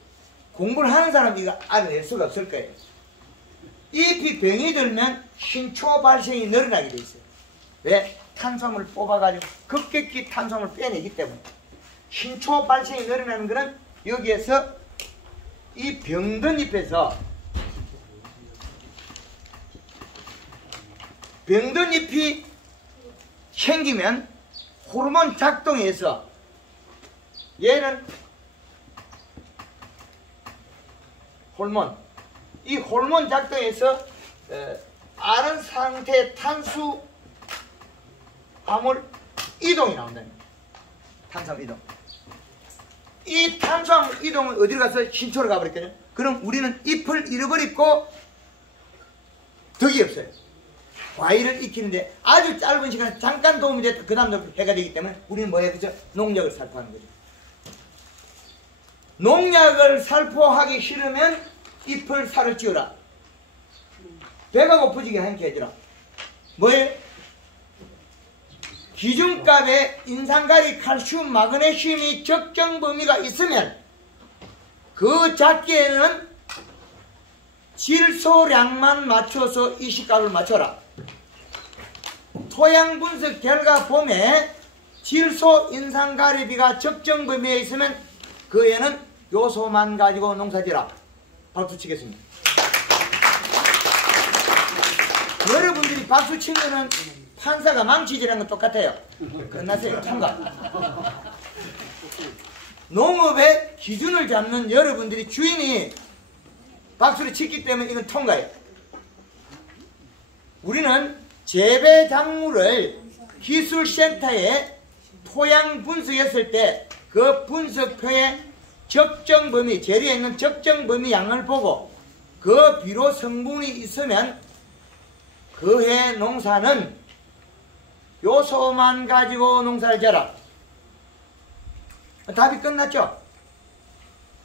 공부를 하는 사람이 이거 알아낼 수가 없을 거예요. 잎이 병이 들면 신초 발생이 늘어나게 돼 있어요. 왜? 탄수화물을 뽑아가지고 급격히 탄수화물을 빼내기 때문에. 신초 발생이 늘어나는 것은 여기에서 이 병든 잎에서 병든 잎이 생기면 호르몬 작동에서 얘는 호르몬, 이 호르몬 작동에서 아른 상태의 탄수화물 이동이 나온다는 거예요. 탄수화물 이동. 이 탄수화물 이동은 어디로 가서 신초로 가버렸거든요. 그럼 우리는 잎을 잃어버리고 덕이 없어요. 과일을 익히는데 아주 짧은 시간에 잠깐 도움이 됐다 그 다음부터 해가 되기 때문에 우리는 뭐예요? 그죠? 농약을 살포하는 거죠. 농약을 살포하기 싫으면 잎을 살을 찌우라. 배가 고프지게 함께 해주라. 뭐예요? 기준값에 인산가리, 칼슘, 마그네슘이 적정 범위가 있으면 그 작기에는 질소량만 맞춰서 이 식값을 맞춰라. 토양 분석 결과 봄에 질소, 인산가리비가 적정 범위에 있으면 그 애는 요소만 가지고 농사지라. 박수 치겠습니다. 여러분들이 박수 친 거는 판사가 망치질하는 건 똑같아요. 끝났어요. 통과. 농업의 기준을 잡는 여러분들이 주인이 박수를 쳤기 때문에 이건 통과예요. 우리는 재배 작물을 기술센터에 토양 분석했을 때 그 분석표에 적정 범위, 재료에 있는 적정 범위 양을 보고 그 비료 성분이 있으면 그 해 농사는 요소만 가지고 농사를 지어라. 답이 끝났죠?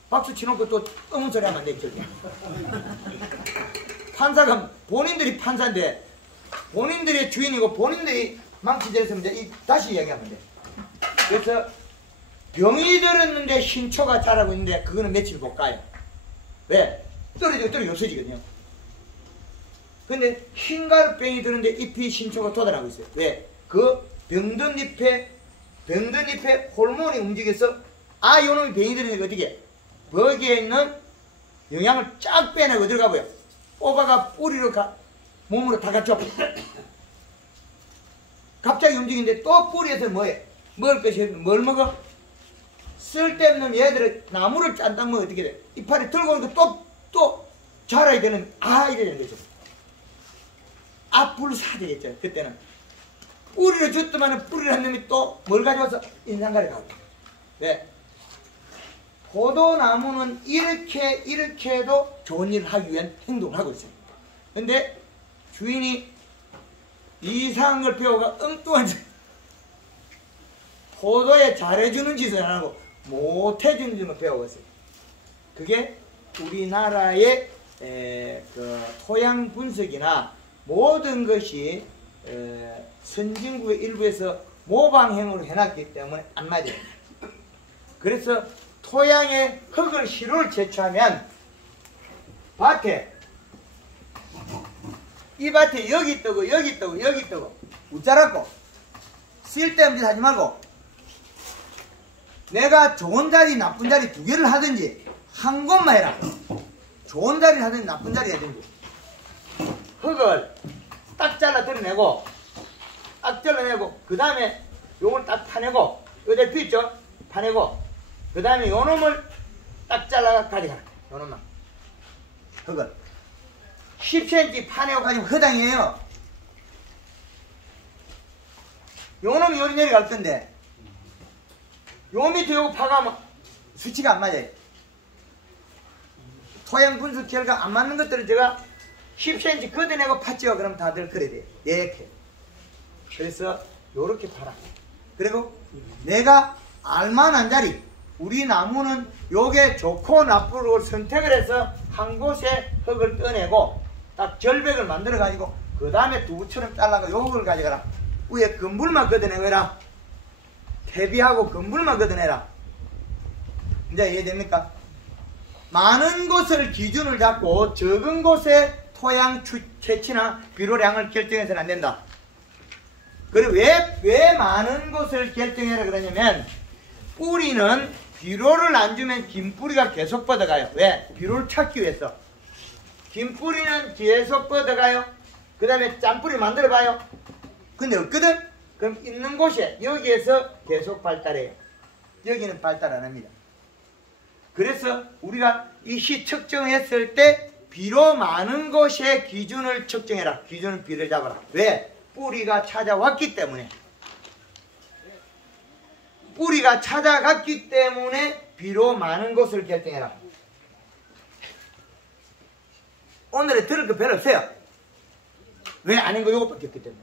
박수 치놓고 또 소리 하면 안 되죠. 판사가 본인들이 판사인데 본인들의 주인이고 본인들이 망치됐으면 이제 다시 이야기하면 돼. 그래서 병이 들었는데 신초가 자라고 있는데 그거는 며칠 못 가요. 왜? 떨어지고 없어지거든요. 근데 흰가루병이 드는데 잎이 신초가 돋아나고 있어요. 왜? 그 병든 잎에 호르몬이 움직여서 요놈이 병이 들으니까 어떻게? 거기에 있는 영양을 쫙 빼내고 들어가고요. 뽑아가 뿌리로 몸으로 다 갖춰. 갑자기 움직이는데 또 뿌리에서 뭐해? 먹을 것이 뭘 먹어? 쓸데없는 얘들은 나무를 짠딱 먹으면 어떻게 돼? 이파리 들고 오니까 또 자라야 되는, 이래 되는 거죠. 앞불 사야 되겠죠, 그때는. 뿌리를 줬더만 뿌리를 한 놈이 또 뭘 가져와서 인상가를 가고. 왜? 포도나무는 이렇게 해도 좋은 일을 하기 위한 행동을 하고 있어요. 근데 주인이 이상한 걸 배워가 엉뚱한 짓, 포도에 잘해주는 짓을 안 하고 못해주는 짓만 배우고 있어요. 그게 우리나라의 그 토양 분석이나 모든 것이 선진국의 일부에서 모방형으로 해놨기 때문에 안 맞아요. 그래서 토양에 흙을 시루를 채취하면 이 밭에 여기 뜨고 웃자라고 쓸데없는 짓 하지 말고 내가 좋은 자리 나쁜 자리 두 개를 하든지 한 곳만 해라. 좋은 자리를 하든지 나쁜 자리를 하든지 흙을 딱 잘라 드러내고 그 다음에 요걸 딱 파내고 여기다 비있죠? 파내고 그 다음에 요 놈을 딱 잘라 가져가라. 요 놈만 흙을 10cm 파내고 가지고 허당이에요. 요 놈이 요리 내려갈 건데 요 밑에 요거 파가면 수치가 안 맞아요. 토양 분석 결과 안 맞는 것들을 제가 10cm 걷어내고 팠죠. 그럼 다들 그래야 돼요. 이렇게. 그래서 요렇게 파라. 그리고 내가 알만한 자리, 우리 나무는 요게 좋고 나쁘고 선택을 해서 한 곳에 흙을 떠내고 딱 절벽을 만들어 가지고 그 다음에 두부처럼 잘라가 요걸 가져가라. 위에 건물만 걷어내고 해라. 퇴비하고 건물만 걷어내라. 이제 이해됩니까? 많은 곳을 기준을 잡고 적은 곳에 토양 채취나 비료량을 결정해서는 안 된다. 그리고 왜 많은 곳을 결정해라 그러냐면 뿌리는 비료를 안 주면 긴 뿌리가 계속 뻗어가요. 왜? 비료를 찾기 위해서. 긴 뿌리는 계속 뻗어가요. 그 다음에 짠 뿌리 만들어봐요. 근데 없거든? 그럼 있는 곳에 여기에서 계속 발달해요. 여기는 발달 안 합니다. 그래서 우리가 이 시 측정했을 때 비료 많은 곳의 기준을 측정해라. 기준은 비를 잡아라. 왜? 뿌리가 찾아왔기 때문에. 뿌리가 찾아갔기 때문에 비료 많은 곳을 결정해라. 오늘에 들을 거 별로 없어요. 왜 아닌 거 요것밖에 없기 때문에.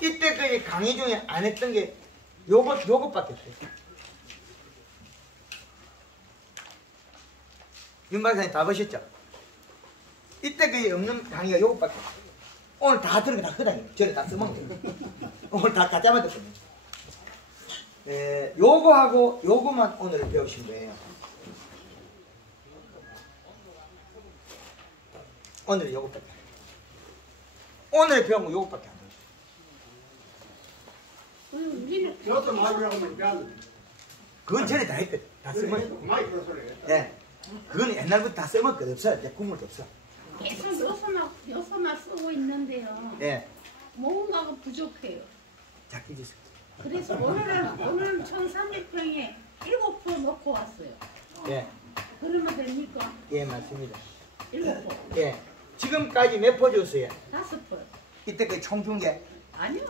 이때까지 강의 중에 안 했던 게 요것밖에 없어요. 윤 박사님 다 보셨죠? 이때까지 없는 강의가 요것밖에 없어요. 오늘 다 들은 거 다 끄다니요. 저를 다 써먹는 거예요. 오늘 다 가짜 만들었거든요. 요거하고 요거만 오늘 배우신 거예요. 오늘 요것밖에. 오늘 배운 거 요것밖에 안 돼요. 우리는 저도 마이라고 하면 미안. 그건 전에 다 했거든. 다 써먹었거든. 마이 그런 소리. 네. 그건 옛날부터 다 써먹거든. 없어요. 국물도 없어. 계속 여서나 쓰고 있는데요. 네. 뭔가가 부족해요. 작게 주세요. 그래서 오늘 1300평에 7% 넣고 왔어요. 예. 그러면 됩니까? 예, 맞습니다. 7%. 예. 지금까지 몇 포 줬어요? 5%. 이때까지 총 준 게 아니요.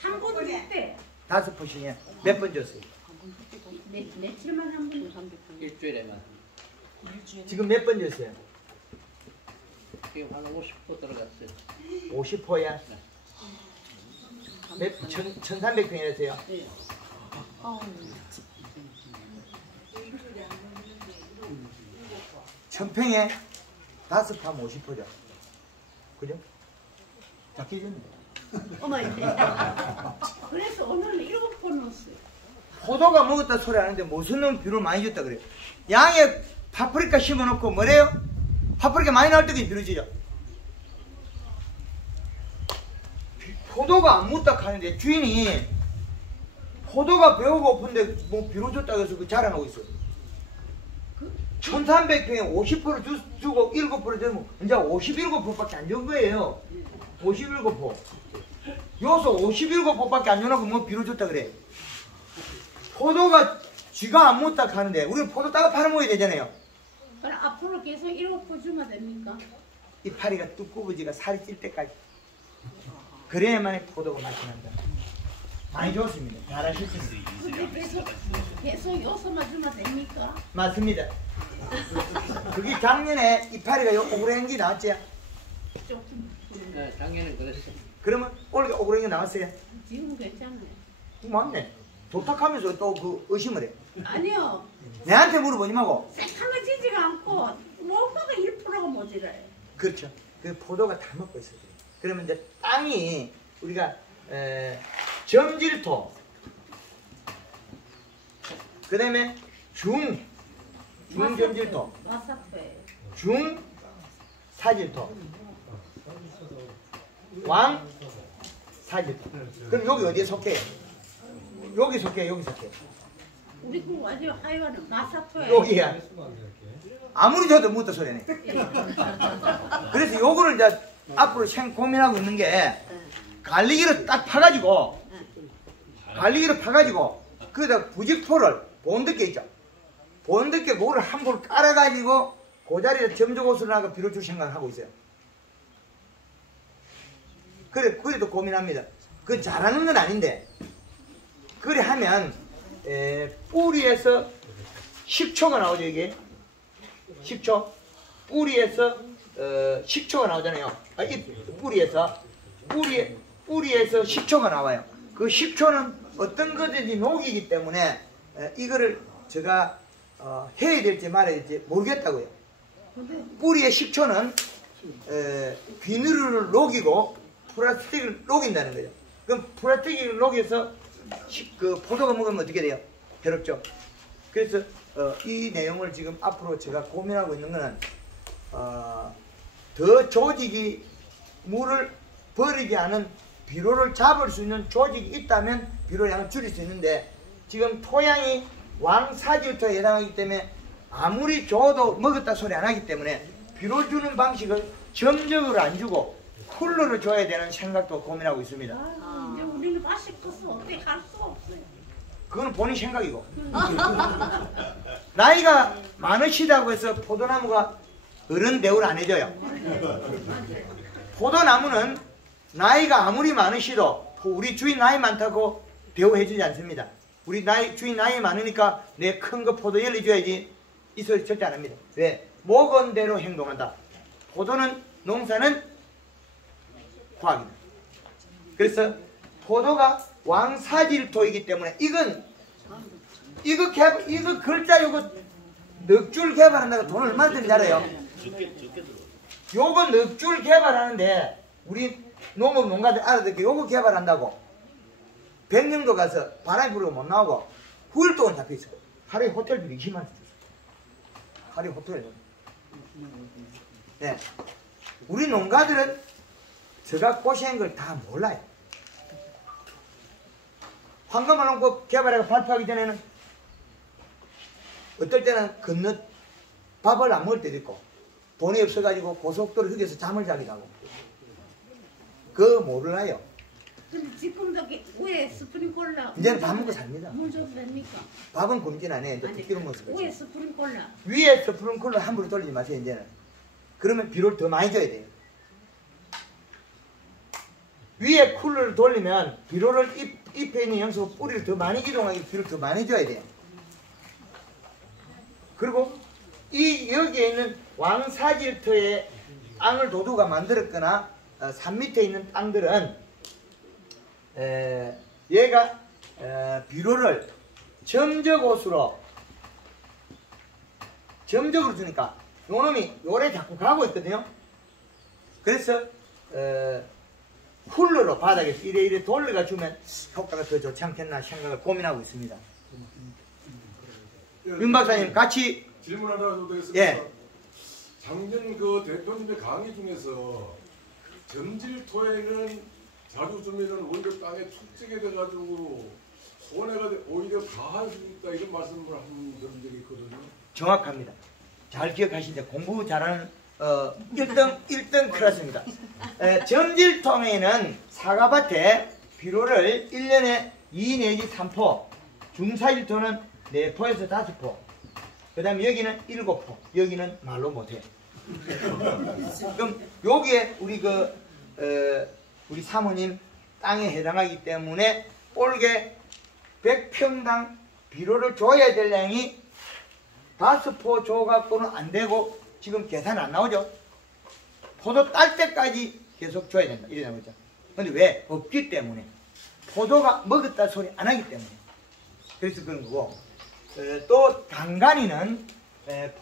한 번 때 5포씩이요. 몇 번 줬어요? 며칠만 한 번. 300평. 일주일에만. 지금 몇 번 줬어요? 지금 한 50% 들어갔어요. 50포야? 1300평이라서요? 네. 천평에 5포 하면 50포죠. 그죠? 작해졌네. 어머 이제. 그래서 오늘은 7번 넣었어요. 포도가 먹었다 소리 하는데 무슨 놈 비료를 많이 줬다 그래요? 양에 파프리카 심어놓고 뭐래요? 파프리카 많이 나올 때까지 비료 주죠. 포도가 안 묻다 하는데 주인이 포도가 배고픈데 뭐 비료 줬다 그래서 그 자랑하고 있어요. 1300평에 50% 주고 7% 되면 이제 57%밖에 안 준 거예요. 57%. 여기서 57%밖에 안 줘놓고 뭐 비료 줬다 그래. 포도가 쥐가 안 묻다 하는데 우리는 포도 따로 팔아먹어야 되잖아요. 그럼 앞으로 계속 7번 주면 됩니까? 이파리가 두꺼워지가 살이 찔 때까지. 그래야만 포도가 맛이 난다. 많이 좋습니다. 잘하셨습니다. 근데 계속 여기서만 주면 됩니까? 맞습니다. 그게 작년에 이파리가 요 오그라행기 나왔지? 조금. 네, 작년에 그랬어. 그러면 올해 오그라행기 나왔어요? 지금 괜찮아요. 맞네. 좋다 하면서 또 그 의심을 해. 아니요. 내한테 물어보지 말고. 새카매지지가 않고 뭔가가 1%가 모자라요. 그렇죠. 그 포도가 다 먹고 있어요. 그러면 이제 땅이 우리가 점질토, 그 다음에 중점질토, 마사토예요. 중사질토, 왕사질토. 그럼 여기 어디에 속해요? 여기 속해요, 여기 속해요. 우리 그 완전 하이와는 마사토예요. 여기야. 아무리 줘도 묻다 소리네. 그래서 요거를 이제 앞으로 고민하고 있는 게 갈리기를 딱 파가지고 그에다 부직포를 본드게 있죠. 본드게 그거를 한 볼 깔아가지고 그 자리에 점적옷을 하고 비료 줄 생각을 하고 있어요. 그래도 고민합니다. 그건 잘하는 건 아닌데 그래 하면 뿌리에서 10초가 나오죠 이게. 10초. 뿌리에서 10초가 나오잖아요. 이 뿌리에서 10초가 나와요. 그 10초는 어떤 것인지 녹이기 때문에 이거를 제가 해야 될지 말아야 될지 모르겠다고요. 뿌리의 10초는 비누를 녹이고 플라스틱을 녹인다는 거죠. 그럼 플라스틱을 녹여서 그 포도가 먹으면 어떻게 돼요? 해롭죠. 그래서 이 내용을 지금 앞으로 제가 고민하고 있는 거는 더 조직이 물을 버리게 하는 비료를 잡을 수 있는 조직이 있다면 비료량을 줄일 수 있는데 지금 토양이 왕사질토에 해당하기 때문에 아무리 줘도 먹었다 소리 안 하기 때문에 비료 주는 방식을 점적으로 안 주고 쿨러를 줘야 되는 생각도 고민하고 있습니다. 이제 우리는 맛이 커서 어떻게 갈 수가 없어요. 그거는 본인 생각이고 나이가 많으시다고 해서 포도나무가 어른 대우를 안 해줘요. 포도나무는 나이가 아무리 많으시도 우리 주인 나이 많다고 대우해주지 않습니다. 우리 주인 나이 많으니까 내 큰 거 포도 열려줘야지 이 소리 절대 안 합니다. 왜? 먹은 대로 행동한다. 포도는 농사는 과학이다. 그래서 포도가 왕사질토이기 때문에 이거 글자 요거 넉줄 개발한다고 돈 얼마 드는지 알아요? 요거 넉줄 개발하는데 우리 농가들 알아듣게 요거 개발한다고 100년도 가서 바람이 불고 못 나오고 후일 동안 잡혀있어. 하루에 호텔비를 20만 원 줬어. 하루에 호텔. 네. 우리 농가들은 제가 고생한 걸 다 몰라요. 황금알롱법 개발해서 발표하기 전에는 어떨 때는 건너 밥을 안 먹을 때도 있고 돈이 없어가지고 고속도로 휴게소 잠을 자기도 하고 그거 몰라요. 근데 지금도 위에 스프링콜라 이제는 밥 먹고 삽니다. 물 줘도 됩니까? 밥은 굶진 않아요. 이제 아니, 두끼로 먹어서 위에 그렇지. 스프링콜라 위에 스프링클러 함부로 돌리지 마세요. 이제는. 그러면 비료를 더 많이 줘야 돼요. 위에 쿨러를 돌리면 비료를 잎에 있는 영수 뿌리를 더 많이 이동하게 비료를 더 많이 줘야 돼요. 그리고 여기에 있는 왕사질터에 땅을 도두가 만들었거나 산 밑에 있는 땅들은 얘가 비료를 점적옷으로 점적으로 주니까 요놈이 요래 자꾸 가고 있거든요. 그래서 훌러로 바닥에서 이래 돌려가 주면 효과가 더 좋지 않겠나 생각을 고민하고 있습니다. 윤 박사님 같이 질문 하나 더 드리겠습니다. 예. 작년 그 대표님의 강의 중에서 점질토에는 자주 주면은 오히려 땅에 축적이 돼가지고 손해가 오히려 가할 수 있다 이런 말씀을 한 적이 있거든요. 정확합니다. 잘 기억하시죠? 공부 잘하는 1등 클래스입니다. 점질통에는 사과밭에 비료를 1년에 2 내지 3포, 중사일토는 4포에서 5포, 그 다음에 여기는 7포, 여기는 말로 못해. 그럼 여기에 우리 사모님 땅에 해당하기 때문에 올게 100평당 비료를 줘야 될 양이 5포 줘갖고는 안 되고 지금 계산 안 나오죠? 포도 딸 때까지 계속 줘야 된다. 이래 나오죠. 근데 왜? 없기 때문에. 포도가 먹었다 소리 안 하기 때문에. 그래서 그런 거고. 또 단간이는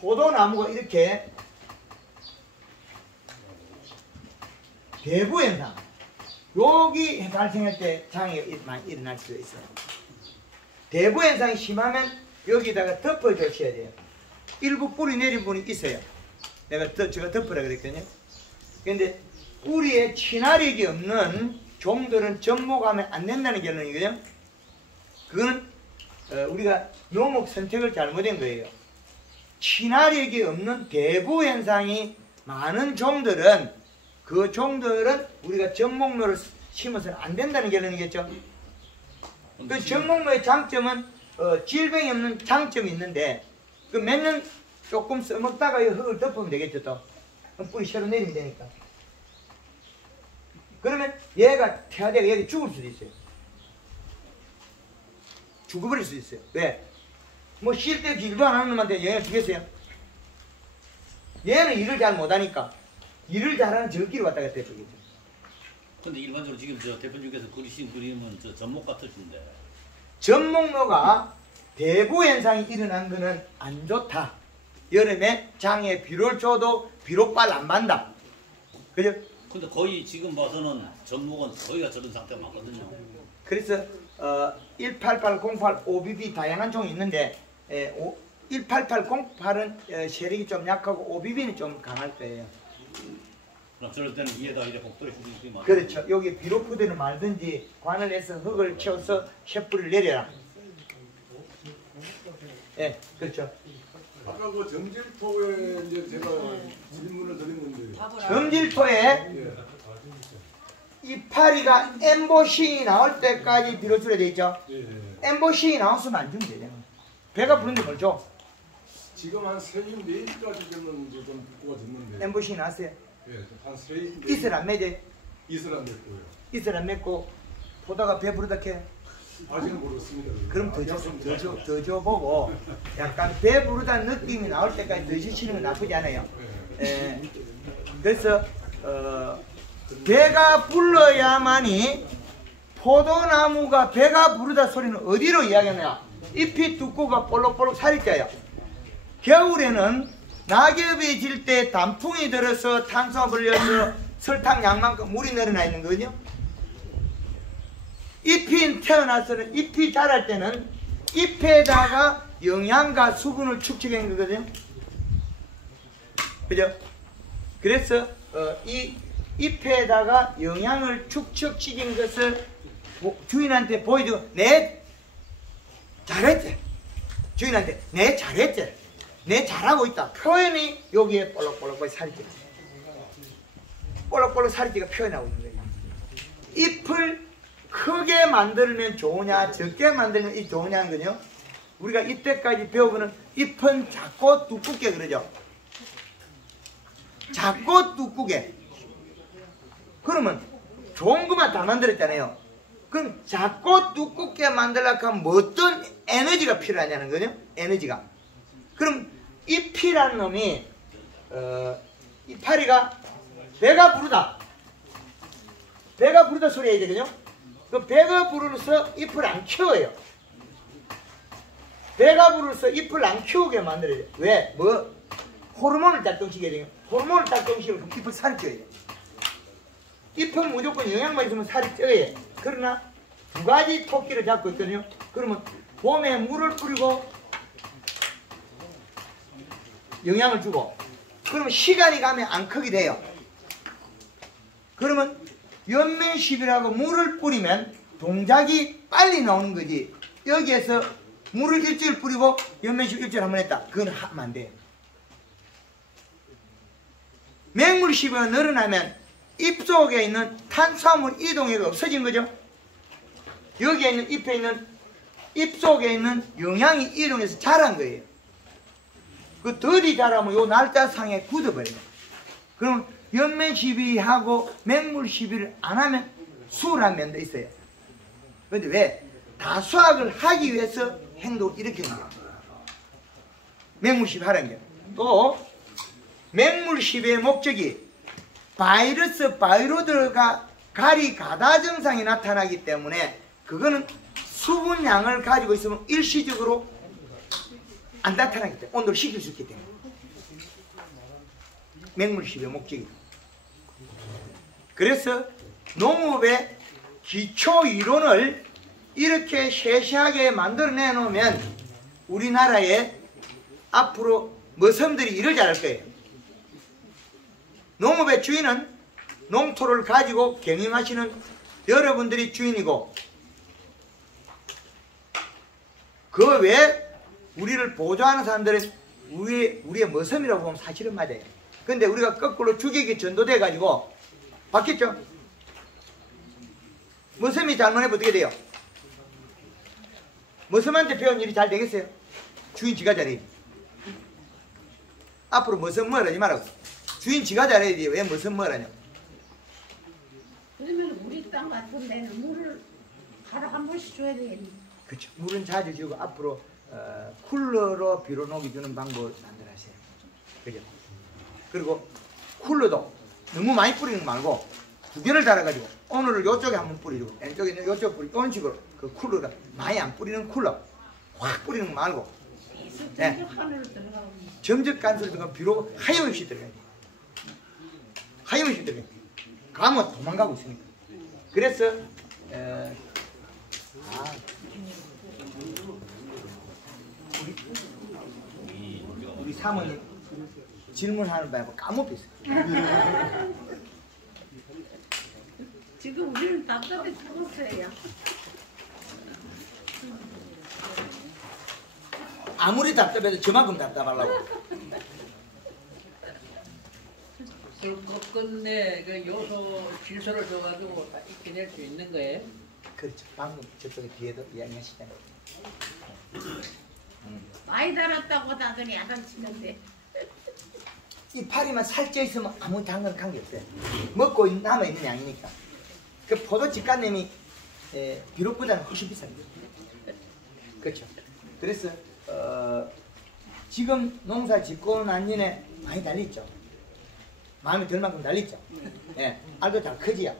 포도나무가 이렇게 대부 현상. 여기 발생할 때 장애가 많이 일어날 수 있어요. 대부 현상이 심하면 여기다가 덮어주셔야 돼요. 일부 뿌리 내린 분이 있어요. 제가 덮으라 그랬거든요. 근데 뿌리에 친화력이 없는 종들은 접목하면 안 된다는 결론이거든요. 그거는 우리가 묘목 선택을 잘못한 거예요. 친화력이 없는 대부 현상이 많은 종들은 그 종들은 우리가 접목로를 심어서는 안 된다는 결론이겠죠. 그 접목로의 장점은 질병이 없는 장점이 있는데 그 몇 년 조금 써먹다가 이 흙을 덮으면 되겠죠. 또 그럼 뿌리 새로 내리면 되니까. 그러면 얘가 태아대가 여기 죽을 수도 있어요. 죽어버릴 수도 있어요. 왜? 뭐 쉴 때 일도 안 하는 놈한테 영향을 주겠어요? 얘는 일을 잘 못하니까 일을 잘하는 저끼리 왔다 갔다 해주겠죠. 근데 일반적으로 지금 저 대표님께서 그리신 그림은 저 전목 같으신데 접목로가 대부 현상이 일어난 거는 안 좋다. 여름에 장에 비료를 줘도 비료빨 안 만다. 그죠? 근데 거의 지금 봐서는 전목은 거의가 저런 상태가 많거든요. 그래서 18808 OBB 다양한 종이 있는데 18808은 세력이 좀 약하고 OBB는 좀 강할 거예요. 그럼 저럴 때는 위에다 이제 복도를 주는 게 그렇죠. 여기 비료 푸대를 말든지 관을 해서 흙을 채워서 셰프를 내려라. 예, 그렇죠. 아까 그 점질토에 이제 제가 질문을 드렸는데 점질토에 예. 이파리가 엠보싱이 나올 때까지 비료 줄여져 있죠. 예. 엠보싱이 나왔으면 안 주면 되잖아. 배가 부른데 뭘 줘? 지금 한 3일 내일까지 되면 좀 듣고가 됐는데 엠보싱이 나왔어요. 예, 한 3일 이슬 안 맺어요. 이슬 안 됐고요. 이슬 안 맺고 보다가 배부르다 캐. 아직은 모르겠습니다. 그럼 더 줘보고 약간 배부르다는 느낌이 나올 때까지 더 지치는 건 나쁘지 않아요. 예. 그래서 배가 불러야만이 포도나무가 배가 부르다 소리는 어디로 이야기하냐? 잎이 두꺼우가 볼록볼록 살이 쪄요. 겨울에는 낙엽이 질 때 단풍이 들어서 탄수화물 흘려서 설탕 양만큼 물이 늘어나 있는 거거든요. 잎이 태어나서는 잎이 자랄 때는 잎에다가 영양과 수분을 축적한 거거든요. 그죠? 그래서 이 잎에다가 영양을 축적시킨 것을 주인한테 보여주고 내 잘했지. 주인한테 내 잘했지. 내 잘하고 있다. 표현이 여기에 볼록볼록 살이 찌. 볼록볼록 살이 찌가 표현하고 있는 거예요. 잎을 크게 만들면 좋으냐 적게 만들면 이 좋으냐는 거요. 우리가 이때까지 배워보는 잎은 작고 두껍게 그러죠. 작고 두껍게. 그러면 좋은 것만 다 만들었잖아요. 그럼 작고 두껍게 만들려고 하면 어떤 에너지가 필요하냐는 거죠. 에너지가. 그럼 잎이라는 놈이 이파리가 배가 부르다. 배가 부르다 소리 해야 되거든요. 그 배가 부르면서 잎을 안 키워요. 배가 부르면서 잎을 안 키우게 만들어야 돼요. 왜? 호르몬을 작동시켜야 돼요. 호르몬을 작동시키면 잎을 살쪄야 돼요. 잎은 무조건 영양만 있으면 살이 쪄요. 그러나 두 가지 토끼를 잡고 있거든요. 그러면 봄에 물을 뿌리고 영양을 주고, 그러면 시간이 가면 안 크게 돼요. 그러면 연면십이라고 물을 뿌리면 동작이 빨리 나오는 거지. 여기에서 물을 일주일 뿌리고 연면십 일주일 한번 했다, 그건 하면 안 돼요. 맹물십이 늘어나면 잎 속에 있는 탄수화물 이동이 없어진 거죠. 여기에 있는 잎에 있는 잎 속에 있는 영양이 이동해서 자란 거예요. 그 더디 자라면 요 날짜상에 굳어버려요. 그럼 연면시비하고 맹물시비를 안 하면 수월한 면도 있어요. 그런데 왜? 다수학을 하기 위해서 행동을 이렇게 하는 거예요. 맹물시비 하라는 거예요. 또 맹물시비의 목적이 바이러스가 가리 가다 증상이 나타나기 때문에 그거는 수분량을 가지고 있으면 일시적으로 안 나타나기 때문에 온도를 식힐 수 있기 때문에 맹물시비의 목적이. 그래서 농업의 기초 이론을 이렇게 세세하게 만들어내 놓으면 우리나라에 앞으로 머슴들이 일을 잘할 거예요. 농업의 주인은 농토를 가지고 경영하시는 여러분들이 주인이고, 그 외에 우리를 보조하는 사람들은 우리의 머슴이라고 보면 사실은 맞아요. 근데 우리가 거꾸로 주객이 전도돼 가지고 바뀌었죠. 머슴이 잘못하면 어떻게 돼요? 머슴한테 배운 일이 잘 되겠어요? 주인 지가 잘해. 앞으로 머슴 뭘 하지 말라고. 주인 지가 잘해야지 왜 머슴 뭘 하냐. 그러면 우리 땅 같은 데는 물을 하루 한 번씩 줘야 되겠네. 그렇죠. 물은 자주 주고 앞으로 쿨러로 비료 녹이 주는 방법을 만들어하세요. 그죠? 그리고 쿨러도 너무 많이 뿌리는 거 말고 두 개를 달아가지고 오늘은 이쪽에 한번 뿌리고 왼쪽에는 이쪽 뿌리고 이런 식으로 그 쿨러가 많이 안 뿌리는 쿨러 확 뿌리는 거 말고 점적간으로 들어가고 점적간수로 들어가면 비료 하염없이 들어가야 돼. 하염없이 들어가야 돼. 가면 도망가고 있으니까. 그래서 우리 사모님 질문하는 바에 까먹고 있어요. 지금 우리는 답답해 죽었어요. 아무리 답답해도 저만큼 답답하려고. 그 끝내 그 요소 질소를 줘가지고 다 익혀낼 수 있는 거예요? 그렇죠. 방금 저쪽에 뒤에도 이야기하시잖아요. 많이 달았다고 하더니 약간 치는데. 이 파리만 살쪄 있으면 아무 당근 관계 없어요. 먹고 남아있는 양이니까. 그 포도 집간님이 비록보다는 훨씬 비싸요. 그렇죠. 그래서 지금 농사 짓고 난 년에 많이 달렸죠. 마음이 들 만큼 달렸죠. 예, 알도 잘 크지요.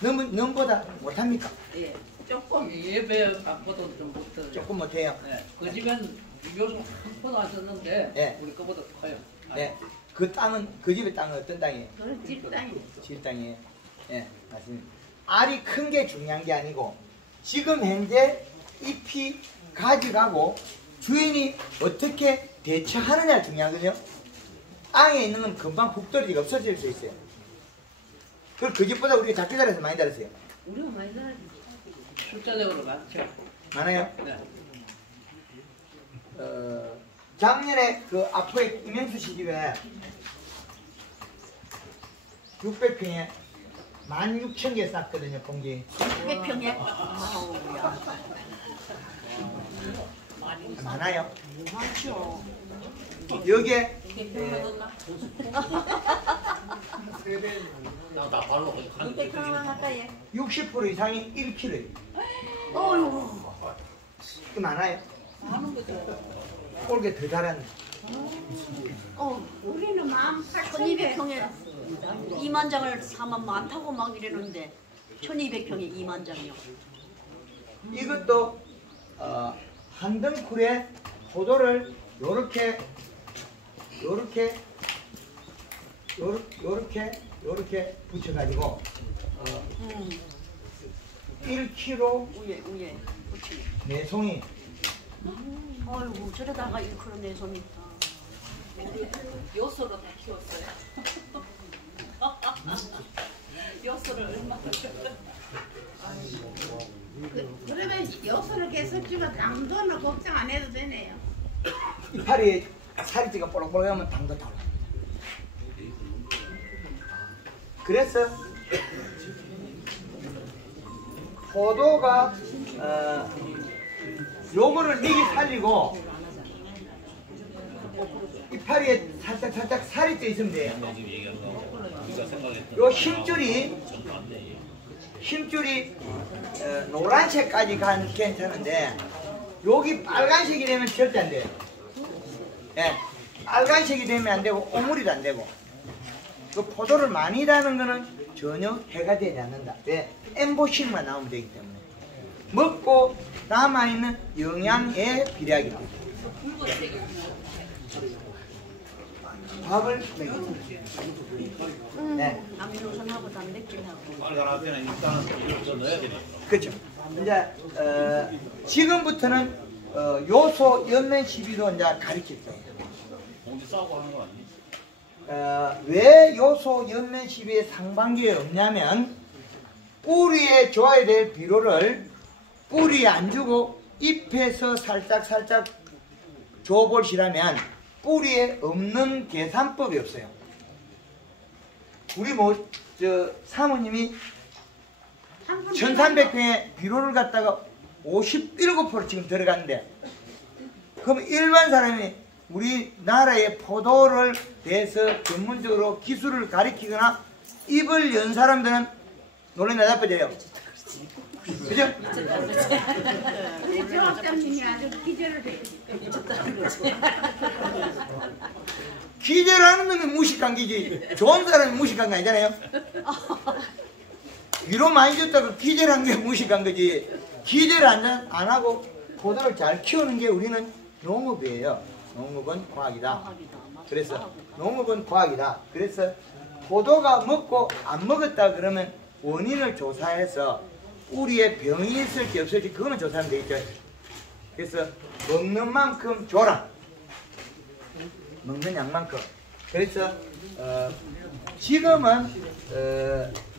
넘보다 못합니까? 예. 조금 예배 갖고도 좀 못해요. 조금 못해요. 예. 그 집은 요소 한 푼도 안 썼는데 예. 우리 거보다 커요. 네, 그 땅은 그 집의 땅은 어떤 땅이에요? 그런 집땅이. 집땅이에요. 예, 맞습니다. 알이 큰 게 중요한 게 아니고 지금 현재 잎이 가져가고 주인이 어떻게 대처하느냐 중요하거든요. 땅에 있는 건 금방 훅 떨어지고 없어질 수 있어요. 그걸 그 집보다 우리가 작게 자라서 많이 자랐어요. 우리가 많이 달았지. 숫자적으로 많죠. 많아요? 네. 작년에 그 앞에 이명수 씨 집에 600평에 16,000개 쌌거든요, 공기. 600평에. 많아요. 많죠. 여기에 나 발로 600평 가까이. 60% 이상이 1kg예요. 어휴. 그 많아요. 많은 거죠. 올게 더 잘하는. 우리는 18,000개. 1200평에 2만 장을 사면 많다고 막 이러는데 1200평에 2만 장이요. 이것도 한 덩쿨에 포도를 요렇게 요렇게 붙여가지고 1kg 위에 붙이네. 내송이 어이구 저러다가 1kg 내손 있다. 요소로 다 키웠어요. 요소를 얼마나 그러면 요소를 계속 주면 당도는 걱정 안 해도 되네요. 이파리에 살이 찌가 뽀록뽀록하면 당도 다 올라. 그래서 포도가 요거를 미리 살리고 이파리에 살짝 살이 쪄 있으면 돼요. 지금 얘기하는 거 우리가 생각했던 요 힘줄이 좀 맞네. 노란색까지 가는 괜찮은데 여기 빨간색이 되면 절대 안 돼요. 예, 빨간색이 되면 안 되고 오물이도 안 되고 그 포도를 많이 다는 거는 전혀 해가 되지 않는다. 왜? 엠보싱만 나오면 되기 때문에 먹고 남아있는 영양에 비례하기 때문에 밥을 네. 남녀선하고 단백질하고. 빨간 할 때는 일단은 이걸 더 넣어야 되네. 그렇죠. 이제 지금부터는 요소 연면 시비도 이제 가르칠 거예요. 공지 싸고 하는 거 아니니? 왜 요소 연면 시비의 상반기에 없냐면 뿌리에 줘야 될 비료를 뿌리에 안 주고 잎에서 살짝 줘보시라면 뿌리에 없는 계산법이 없어요. 우리 사모님이 1300평에 비료를 갖다가 57% 지금 들어갔는데 그럼 일반 사람이 우리나라의 포도를 대해서 전문적으로 기술을 가리키거나 입을 연 사람들은 놀래나 나빠져요. 그죠? 우리 조합장님이 아주 기절을 해. 기재라는 놈이 무식한 기지 좋은 사람이 무식한 거 아니잖아요. 위로 많이 줬다고 기재란 게 무식한 거지. 기재를 안 하고 포도를 잘 키우는 게 우리는 농업이에요. 농업은 과학이다. 그래서 농업은 과학이다. 그래서 포도가 먹고 안 먹었다 그러면 원인을 조사해서 뿌리에 병이 있을지 없을지 그거는 조사하면 되겠죠. 그래서 먹는 만큼 줘라. 먹는 양만큼. 그래서 지금은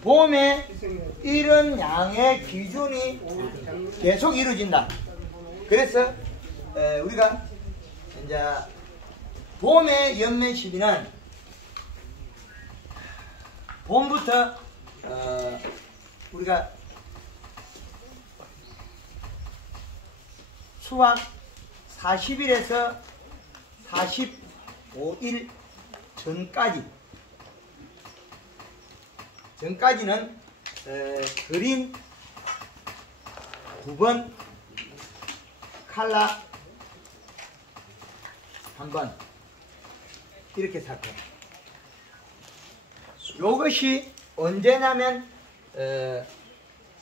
봄에 이런 양의 기준이 계속 이루어진다. 그래서 우리가 이제 봄의 연면 시비는 봄부터 우리가 수확 40일에서 45일 전까지는 그린 9번 칼라 3번 이렇게 살 거예요. 요것이 언제냐면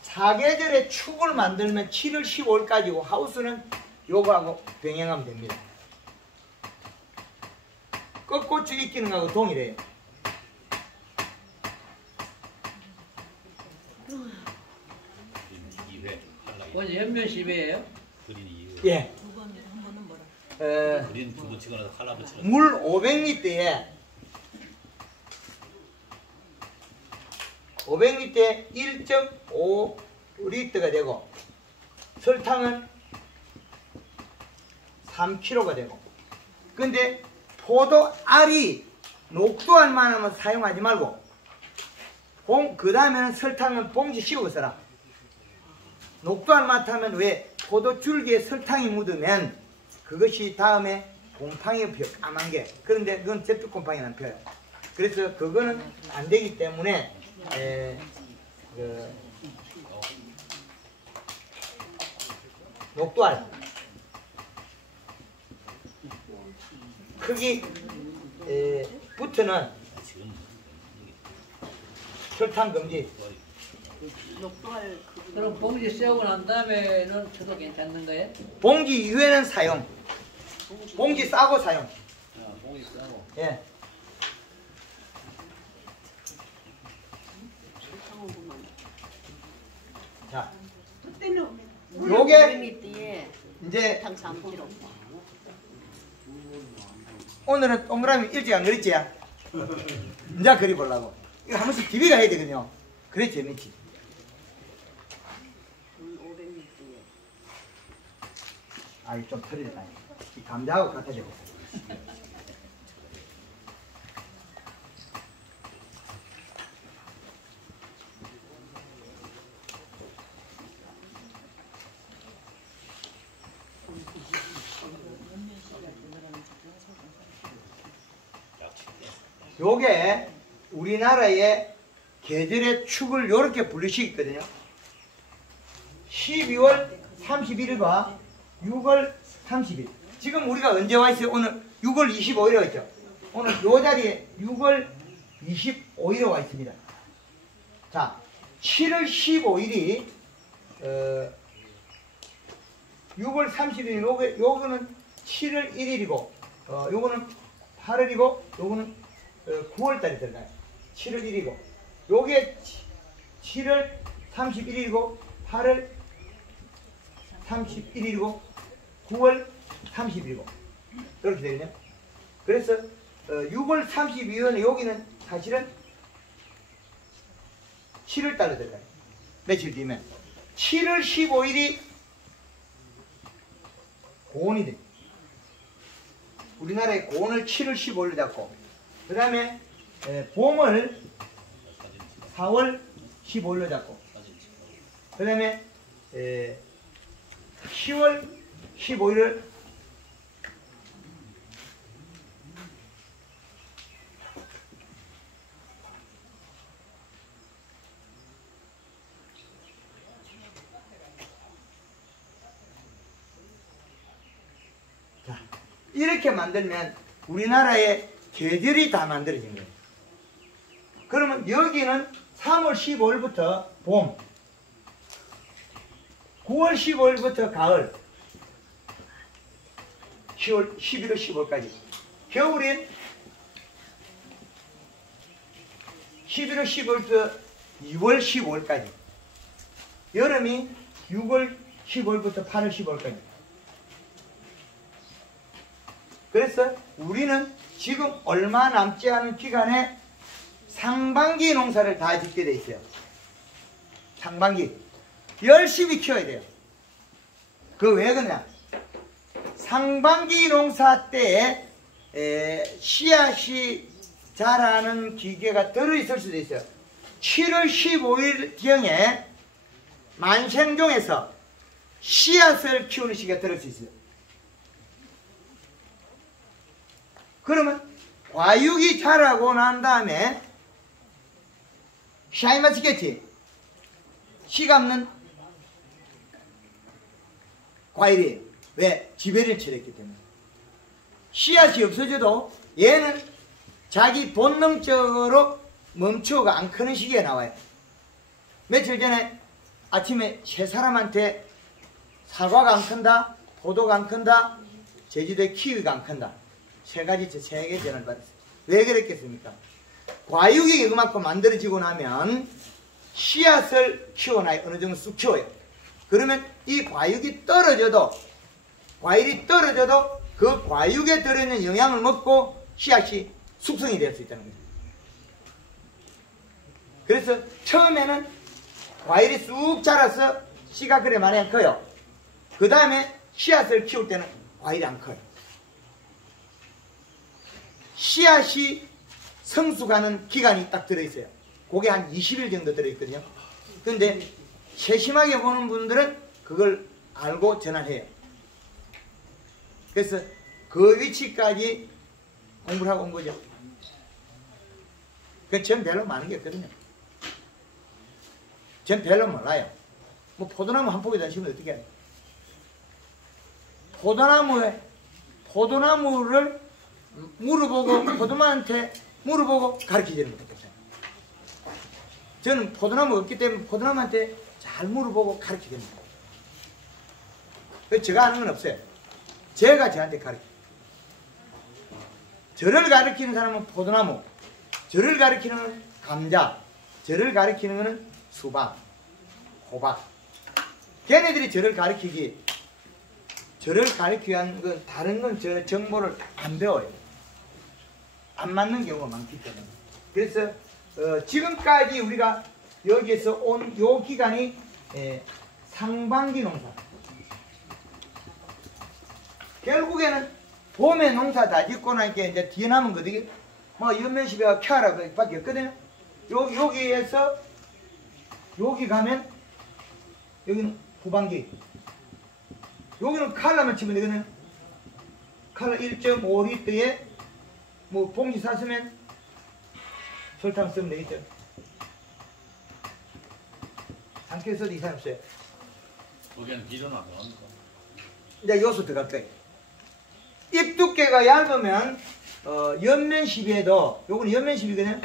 사계절에 축을 만들면 7월 15일까지고 하우스는 요거하고 병행하면 됩니다. 꺾고추 익히는 거하고 동일해요. 그건 연면 10이에요? 그린 2회. 예. 그린 2번 치거나 칼라 붙이거나. 물 500리터에 1.5리터가 되고 설탕은 3kg가 되고 근데 포도 알이 녹두알만 하면 사용하지 말고 그 다음에는 설탕은 봉지 씌우고 써라. 녹두알 맡으면 왜 포도 줄기에 설탕이 묻으면 그것이 다음에 곰팡이가 펴요. 까만 게. 그런데 그건 잿빛 곰팡이는 안 펴요. 그래서 그거는 안 되기 때문에 녹두알 크기 부터는 설탕 금지. 그럼 봉지 씌우고 난 다음에는 쳐도 괜찮는 거예요? 봉지 이후에는 사용. 봉지 싸고 사용. 봉지 싸고. 예. 자, 그때는 요게 이제 당 3kg. 오늘은 동그라미 일찍 안 그렸지? 이제 그려보려고. 이거 한 번씩 DB가 해야 되거든요. 그래 재밌지. 500m에. 아, 이거 좀 틀리다. 이 감자하고 같아져. 요게 우리나라의 계절의 축을 이렇게 분류식 있거든요. 12월 31일과 6월 30일. 지금 우리가 언제 와 있어요? 오늘 6월 25일에 와 있죠. 오늘 요 자리에 6월 25일에 와 있습니다. 자, 7월 15일이 6월 30일, 요거는 7월 1일이고, 요거는 8월이고, 요거는 9월달에 들어가요. 7월 1일이고, 요게 7월 31일이고, 8월 31일이고, 9월 30일이고, 이렇게 되거든요. 그래서 6월 32일은 여기는 사실은 7월달로 들어가요. 며칠 뒤면 7월 15일이 고온이 돼. 우리나라의 고온을 7월 15일로 잡고, 그 다음에 봄을 4월 15일로 잡고, 그 다음에 10월 15일을 이렇게 만들면 우리나라의 계절이 다 만들어진 거예요. 그러면 여기는 3월 15일부터 봄, 9월 15일부터 가을, 11월 15일까지. 겨울인 11월 15일부터 2월 15일까지. 여름이 6월 15일부터 8월 15일까지. 그래서 우리는 지금 얼마 남지 않은 기간에 상반기 농사를 다 짓게 돼 있어요. 상반기. 열심히 키워야 돼요. 그 왜 그러냐? 상반기 농사 때에 씨앗이 자라는 기계가 들어있을 수도 있어요. 7월 15일경에 만생종에서 씨앗을 키우는 시기가 들을 수 있어요. 그러면 과육이 자라고 난 다음에 샤인마스케티, 씨감는 과일이 왜? 지배를 처했기 때문에. 씨앗이 없어져도 얘는 자기 본능적으로 멈추고 안 크는 시기에 나와요. 며칠 전에 아침에 세 사람한테 사과가 안 큰다, 포도가 안 큰다, 제주도에 키위가 안 큰다. 세 가지 전화를 받았어요. 왜 그랬겠습니까? 과육이 그만큼 만들어지고 나면 씨앗을 키워놔요. 어느 정도 쑥 키워요. 그러면 이 과육이 떨어져도, 과일이 떨어져도 그 과육에 들어있는 영양을 먹고 씨앗이 숙성이 될 수 있다는 거죠. 그래서 처음에는 과일이 쑥 자라서 씨가 그래 많이 안 커요. 그 다음에 씨앗을 키울 때는 과일이 안 커요. 씨앗이 성숙하는 기간이 딱 들어있어요. 그게 한 20일 정도 들어있거든요. 그런데 세심하게 보는 분들은 그걸 알고 전환해요. 그래서 그 위치까지 공부를 하고 온 거죠. 전 별로 많은 게 없거든요. 전 별로 몰라요. 뭐 포도나무 한 포기도 안 심으면 어떻게 해요? 포도나무를 물어보고 포도나무한테 물어보고 가르치지는 못했어요. 저는 포도나무가 없기 때문에 포도나무한테 잘 물어보고 가르치게 됩니다. 그래서 제가 아는 건 없어요. 제가 저한테 가르쳐요. 저를 가르치는 사람은 포도나무, 저를 가르치는 건 감자, 저를 가르치는 것은 수박, 호박, 걔네들이 저를 가르치기 위한 건 다른 건 저 정보를 안 배워요. 안 맞는 경우가 많기 때문에. 그래서 지금까지 우리가 여기에서 온 요 기간이 상반기 농사. 결국에는 봄에 농사 다 짓고 나니까 이제 뒤에 남은 거들이 뭐 연면시비가 켜라 밖에 없거든요. 여기에서 여기 가면 여기는 후반기. 여기는 칼라만 치면 되거든요. 칼라 1.5리터에 뭐 봉지 샀으면 설탕 쓰면 되겠죠. 상쾌 써도 이상 없어요. 거기는 비료는 안 나옵니까? 이제 요소 들어갈 거예요. 잎 두께가 얇으면 옆면 시비에도 요거는 옆면 시비거든요.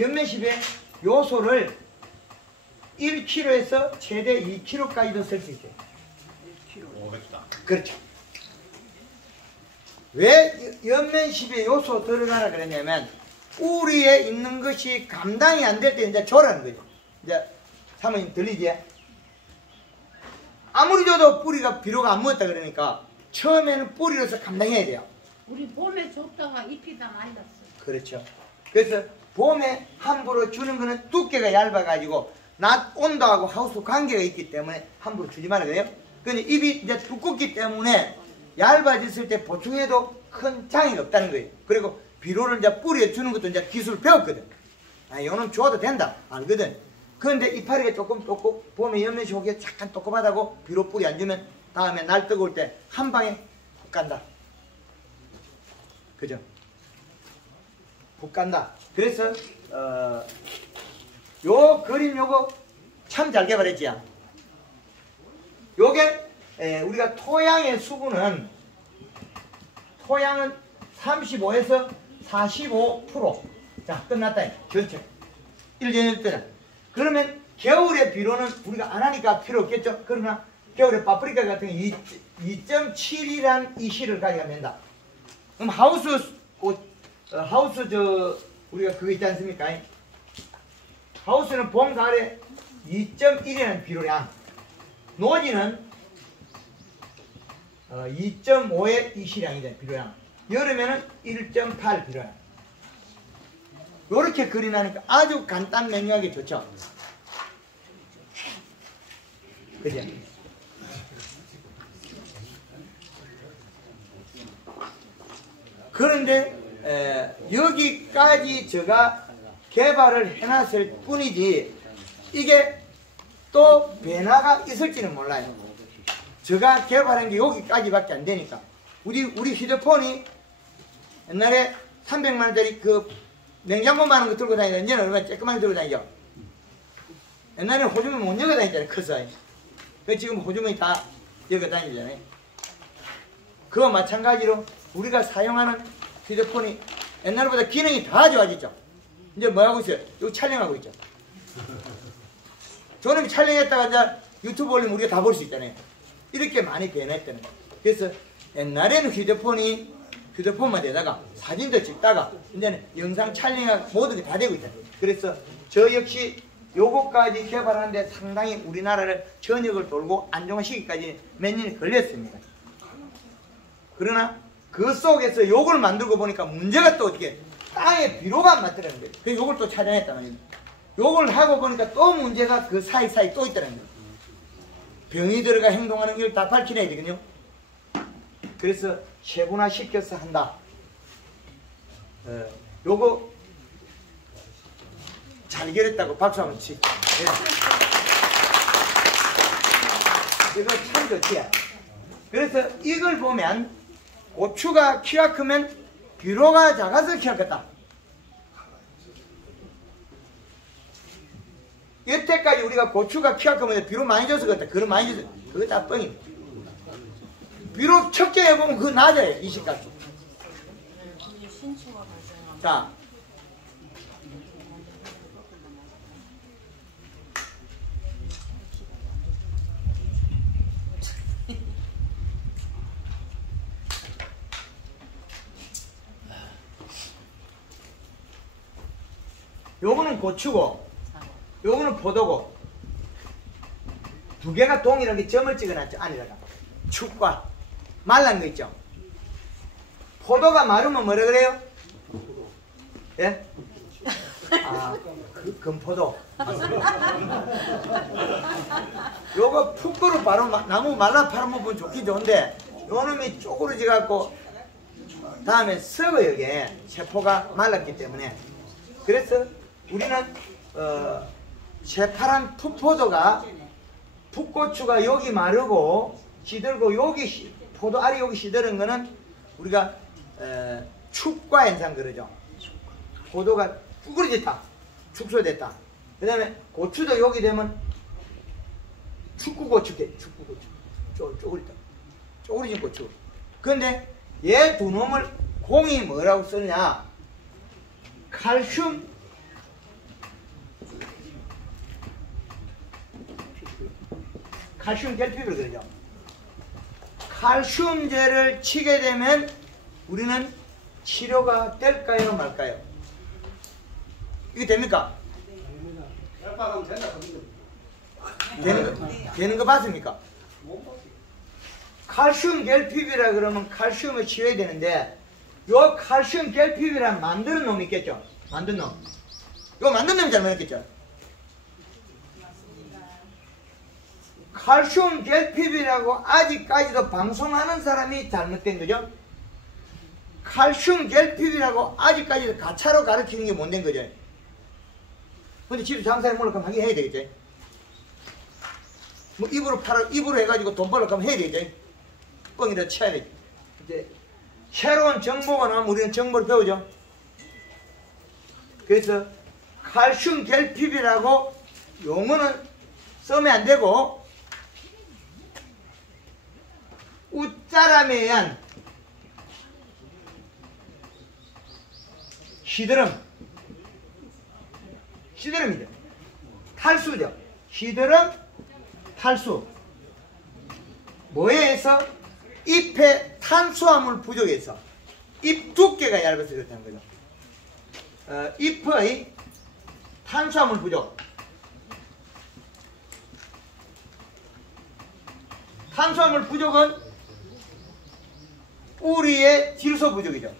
옆면 시비에 요소를 1kg에서 최대 2kg까지도 쓸 수 있어요. 500당. 그렇죠. 왜 옆면 시비에 요소 들어가라 그러냐면 뿌리에 있는 것이 감당이 안 될 때 이제 조라는 거죠. 이제 사모님 들리지? 아무리 줘도 뿌리가 비료가 안 묻었다 그러니까 처음에는 뿌리로서 감당해야 돼요. 우리 봄에 줬다가 잎이 다 말랐어. 그렇죠. 그래서 봄에 함부로 주는 거는 두께가 얇아가지고 낮 온도하고 하우스 관계가 있기 때문에 함부로 주지 말아야 돼요. 근데 잎이 이제 두껍기 때문에 얇아졌을 때 보충해도 큰 장애가 없다는 거예요. 그리고 비료를 이제 뿌리에 주는 것도 이제 기술 배웠거든. 이거는 줘도 된다. 알거든. 그런데 이파리가 조금 봄에 연면시 오기에 잠깐 똑똑하다고 비료 뿌리 안 주면 다음에 날 뜨거울 때 한 방에 훅 간다. 그죠? 훅 간다. 그래서 요 그림 요거 참 잘 개발했지. 요게 우리가 토양의 수분은 토양은 35에서 45%. 자, 끝났다. 전체 1년 1년. 그러면 겨울에 비료는 우리가 안 하니까 필요 없겠죠. 그러나 겨울에 파프리카 같은 게 2.7이란 이시를 가져가면 된다. 그럼 하우스 우리가 그거 있지 않습니까? 하우스는 봄 가을에 2.1이라는 비료량, 노지는 2.5의 이시량이 돼. 비료량. 여름에는 1.8 비료량. 요렇게 그리나니까 아주 간단 명료하게 좋죠. 그죠? 그런데 여기까지 제가 개발을 해놨을 뿐이지 이게 또 변화가 있을지는 몰라요. 제가 개발한 게 여기까지밖에 안 되니까. 우리 휴대폰이 옛날에 300만원짜리 그 냉장고 많은 거 들고 다니는데 이제는 얼마나 쬐끄만 들고 다니죠. 옛날에는 호주머니 못 여고 다니잖아요. 커서. 지금 호주머니 다 여고 다니잖아요. 그와 마찬가지로 우리가 사용하는 휴대폰이 옛날보다 기능이 다 좋아졌죠. 이제 뭐 하고 있어요? 여기 촬영하고 있죠. 저는 촬영했다가 이제 유튜브 올리면 우리가 다 볼 수 있잖아요. 이렇게 많이 변했다는 거예요. 그래서 옛날에는 휴대폰만 되다가 사진도 찍다가 이제는 영상 촬영하고 모든 게 다 되고 있잖아요. 그래서 저 역시 요거까지 개발하는데 상당히 우리나라를 전역을 돌고 안정화시키기까지 몇 년이 걸렸습니다. 그러나 그 속에서 요걸 만들고 보니까 문제가 또 어떻게 땅에 비료가 안 맞더라는 거예요. 그래서 요걸 또 찾아냈단 말이에요. 요걸 하고 보니까 또 문제가 그 사이사이 또 있다는 거예요. 병이 들어가 행동하는 걸 다 밝혀내야 되거든요. 그래서 세분화 시켜서 한다. 요거 잘 결했다고 박수 한번 치고. 이거 참 좋지. 그래서 이걸 보면 고추가 키가 크면 비료가 작아서 키가 컸다. 여태까지 우리가 고추가 키가 크면 비료 많이 줘서 그렇다. 그런 많이 줘서 그거 다 뻥이다. 비료 척정해보면 그거 낮아요. 이식값이. 자, 요거는 고추고 요거는 포도고 두 개가 동일하게 점을 찍어놨죠. 안에다가 축과 말란 거 있죠. 포도가 마르면 뭐라 그래요? 예? 아, 금포도. 요거 푹 바로 나무 말라 팔아먹으면 좋긴 좋은데 요놈이 쪼그러져 갖고 다음에 썩어요. 이게 세포가 말랐기 때문에. 그래서 우리는 새파란 풋포도가 풋고추가 여기 마르고 시들고 여기 포도 알이 여기 시드는 거는 우리가 축과 현상 그러죠. 포도가 쭈그러졌다, 축소됐다. 그 다음에 고추도 여기 되면 축구고추, 쪼그리다, 쪼그러진 고추. 그런데 얘 두 놈을 공이 뭐라고 쓰느냐? 칼슘 결핍을 그러죠. 칼슘제를 치게 되면 우리는 치료가 될까요 말까요? 이게 됩니까? 되는 거 봤습니까? 칼슘 결핍이라 그러면 칼슘을 치워야 되는데 요 칼슘 결핍이란 만드는 놈이 있겠죠? 만든 놈. 요 만든 놈이 잘못했겠죠? 칼슘 결핍이라고 아직까지도 방송하는 사람이 잘못된 거죠? 칼슘 결핍이라고 아직까지도 가차로 가르치는 게 못된 거죠? 근데 집에 장사해 먹으려고 하면 하긴 해야 되겠지? 뭐 입으로 해가지고 돈 벌려고 하면 해야 되겠지? 뻥이라도 쳐야 되지. 이제 새로운 정보가 나오면 우리는 정보를 배우죠? 그래서 칼슘 결핍이라고 용어는 쓰면 안 되고 웃자람에 의한 시드름이죠. 탈수죠. 시드름, 탈수. 뭐에 의해서? 잎의 탄수화물 부족에서. 잎 두께가 얇아서 그렇다는 거죠. 잎의 탄수화물 부족. 탄수화물 부족은 우리의 질소 부족이죠.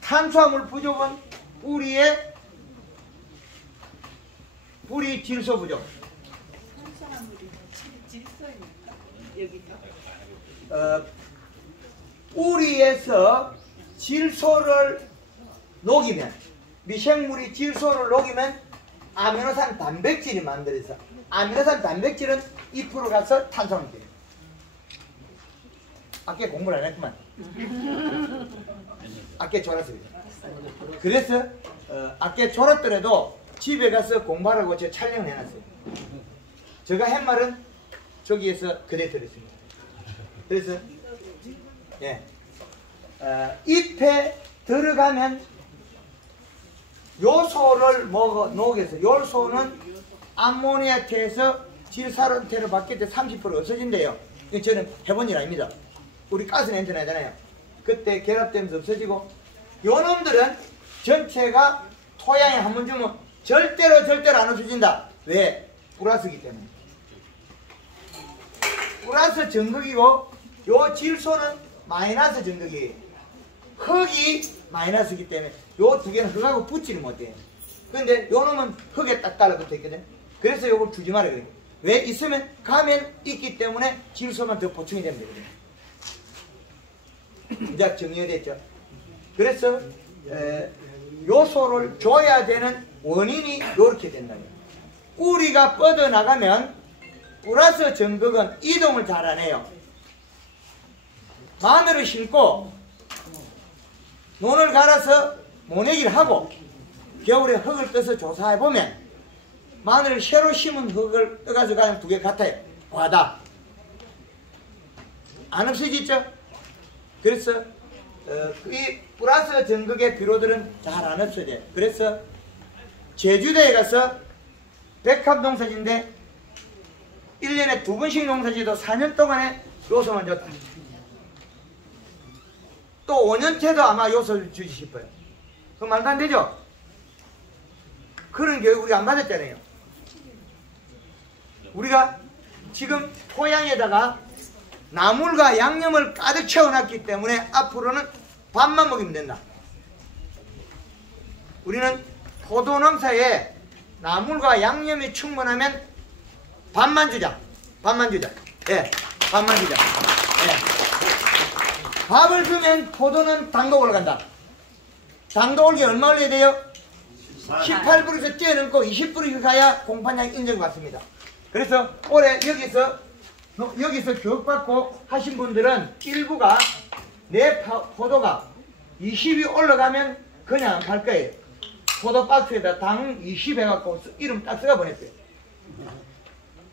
탄수화물 부족은 우리의 질소 부족. 우리에서 질소를 녹이면, 미생물이 질소를 녹이면 아미노산 단백질이 만들어서, 아미노산 단백질은 잎으로 가서 탄수화물이 돼요. 아까 공부를 안 했구만. 아까 졸았어요. 그래서 아까 졸았더라도 집에 가서 공부하라고 제가 촬영을 해놨어요. 제가 한 말은 저기에서 그대로 들었습니다. 그래서 예, 잎에 들어가면 요소를 녹여서, 요소는 암모니아태에서 질산화태로 바뀔 때 30% 없어진대요. 이건 저는 해본 일 아닙니다. 우리 가스 냄새 나잖아요. 그때 결합되면서 없어지고, 요 놈들은 전체가 토양에 한 번 주면 절대로 안 없어진다. 왜? 플러스이기 때문에. 플러스 전극이고, 요 질소는 마이너스 전극이에요. 흙이 마이너스이기 때문에 요 두 개는 흙하고 붙지를 못해요. 근데 요 놈은 흙에 딱 달라붙어 있거든. 그래서 요걸 주지 말아야 그래요. 왜? 있으면 가면 있기 때문에 질소만 더 보충이 되면 되거든요. 이제 정리됐죠? 그래서 요소를 줘야 되는 원인이 이렇게 된다고요. 우리가 뻗어나가면 플러스 전극은 이동을 잘 안 해요. 마늘을 심고 논을 갈아서 모내기를 하고 겨울에 흙을 떠서 조사해보면 마늘을 새로 심은 흙을 떠가서 가면 두 개 같아요. 과다. 안 없어지죠? 그래서 이 플러스 전극의 비료들은 잘 안 없어져요. 그래서 제주도에 가서 백합 농사지인데 1년에 2번씩 농사지도 4년 동안에 요소만 줬다. 또 5년째도 아마 요소를 주지 싶어요. 그 말도 안 되죠? 그런 교육 우리가 안 받았잖아요. 우리가 지금 토양에다가 나물과 양념을 가득 채워놨기 때문에 앞으로는 밥만 먹이면 된다. 우리는 포도 농사에 나물과 양념이 충분하면 밥만 주자. 밥만 주자. 예, 밥만 주자. 예. 밥을 주면 포도는 당도 올라간다. 당도 올게 얼마 올려야 돼요? 18불에서 뛰어넘고 20불이 가야 공판장 인정받습니다. 그래서 올해 여기서 교육받고 하신 분들은 일부가 내 포도가 20이 올라가면 그냥 안 팔 거예요. 포도 박스에다 당 20 해갖고 이름 딱 써가 보냈어요.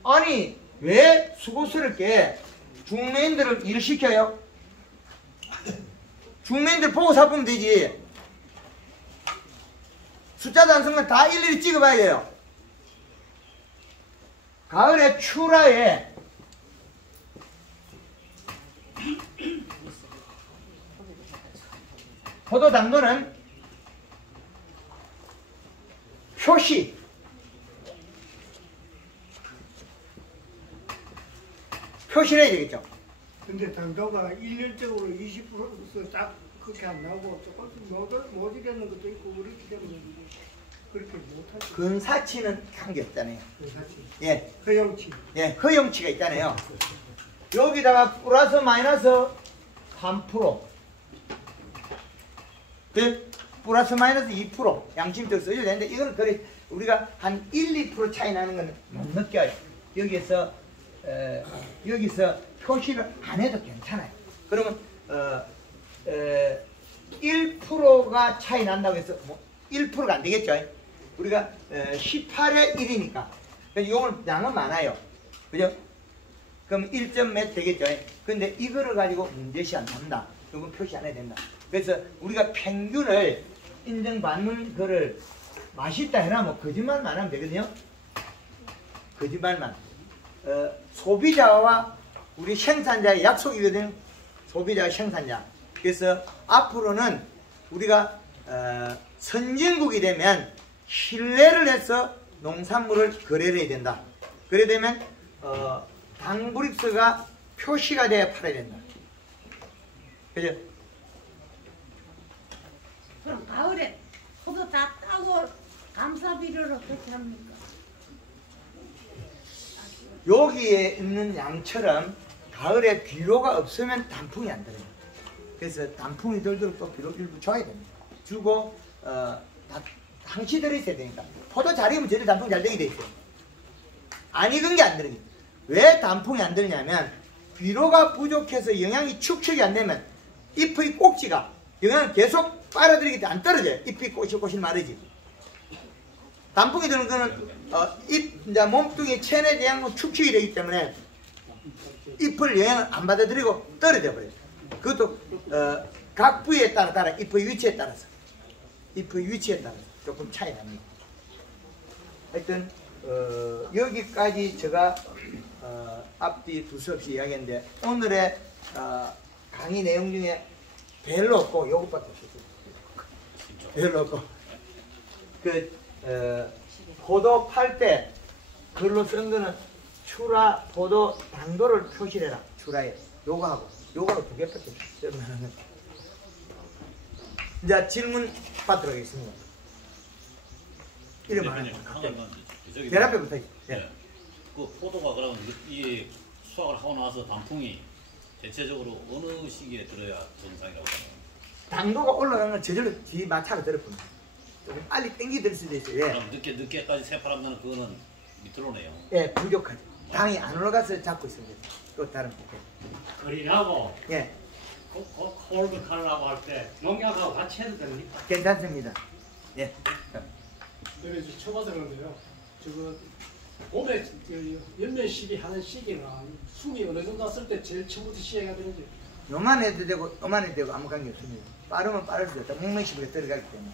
아니 왜 수고스럽게 중매인들을 일 시켜요? 중매인들 보고 사보면 되지. 숫자도 안 쓴 건 다 일일이 찍어봐야 돼요. 가을에 추라에 포도 당도는 표시를 해야 되겠죠. 근데 당도가 일률적으로 20%서 딱 그렇게 안 나오고 조금 모자라는 것도 있고 그렇기 때문에 그렇게 못하죠. 근사치는 한 게 없잖아요. 근사치. 예. 허용치. 예, 허용치가 있잖아요. 여기다가 플러스 마이너스 3%. 그 플러스 마이너스 2% 양심적 써줘야 되는데 이거는 그래 우리가 한 1, 2% 차이 나는 건 못 느껴요. 여기서 표시를 안 해도 괜찮아요. 그러면 1%가 차이 난다고 해서 뭐 1%가 안 되겠죠. 우리가 18에 1이니까 이건 양은 많아요. 그죠? 그럼 1점 몇 되겠죠. 근데 이거를 가지고 문제시 안 한다. 이건 표시 안 해야 된다. 그래서 우리가 평균을 인정받는 거를 맛있다 해라 뭐 거짓말만 하면 되거든요. 거짓말만. 소비자와 우리 생산자의 약속이거든요. 소비자와 생산자. 그래서 앞으로는 우리가 선진국이 되면 신뢰를 해서 농산물을 거래를 해야 된다. 그래 되면 당브릭스가 표시가 돼야 팔아야 된다. 그죠? 그럼 가을에 포도 다 따고 감사비를 어떻게 합니까? 여기에 있는 양처럼 가을에 비료가 없으면 단풍이 안 들어요. 그래서 단풍이 들도록 또 비료 일부 줘야 됩니다. 주고 당시 들어있어야 되니까. 포도 잘 익으면 저리 단풍 잘 되게 돼 있어요. 안 익은 게 안 들어요. 왜 단풍이 안 들냐면 비료가 부족해서 영양이 축적이 안 되면 잎의 꼭지가 영양을 계속 빨아들이기 때문에 안 떨어져요. 잎이 꼬실꼬실 마르지. 단풍이 드는 거는 이제 몸뚱이 체내 영양은 축적이 되기 때문에 잎을 영양을 안 받아들이고 떨어져 버려요. 그것도 각 부위에 따라 잎의 위치에 따라서 조금 차이 납니다. 하여튼 여기까지 제가 앞뒤 두서 없이 이야기했는데 오늘의 강의 내용 중에 별로 없고 요것밖에 없었어요. 별로 없고 포도 팔 때 글로 쓴 거는 추라 포도 당도를 표시해라. 추라에 요거하고 두 개밖에 쓸만한 거. 이제 질문 받도록 하겠습니다. 이름 하나 별 앞에 붙어 있어요. 예. 그 포도가 그러면 이 수확을 하고 나서 단풍이 대체적으로 어느 시기에 들어야 정상이라고 하나요? 당도가 올라가는 건 저절로 뒤 마차가 들어봅니다. 조금 빨리 땡기 들 수도 있어요. 예. 그럼 늦게까지 새파람 나는 그거는 밑으로네요. 예, 부족하죠. 당이 안 올라가서 잡고 있습니다. 또 다른 그리하고 예, 콜드 칼라고 할 때 농약하고 같이 해도 됩니까? 괜찮습니다. 예. 내가 이제 쳐봐서 그런데요. 저거 봄에 열매 시기 하는 시기는 숨이 어느 정도 왔을 때 제일 처음부터 시작해야 되는지. 요만 해도 되고 요만 해도 되고 아무 관계 없습니다. 빠르면 빠를수록 있다. 목매식으로 들어가기 때문에.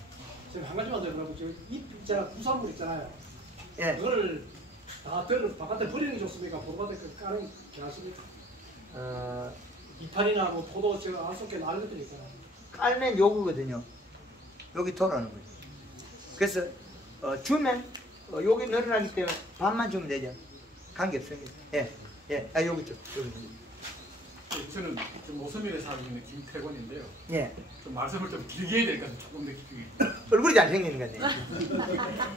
지금 한 가지만 더 그러고 잎 있잖아, 부산물 있잖아요. 예. 그걸 다 바깥에 버리는 게 좋습니까? 보도밭에 까는 게 낫습니까? 이파리나 뭐 포도 제가 안 쏟게 나는 것들이 있잖아요. 깔면 요거거든요. 여기 돌아오는 거죠. 그래서 주면 여기 늘어나기 때문에 반만 주면 되죠. 관계 없습니다. 예. 예, 아 여기 좀 여기. 저는 좀 오서면에 살고 있는 김태권인데요. 예. 좀 말씀을 좀 길게 해야 될 것 같아요. 조금 더 길게. 얼굴이 잘생기는 거네.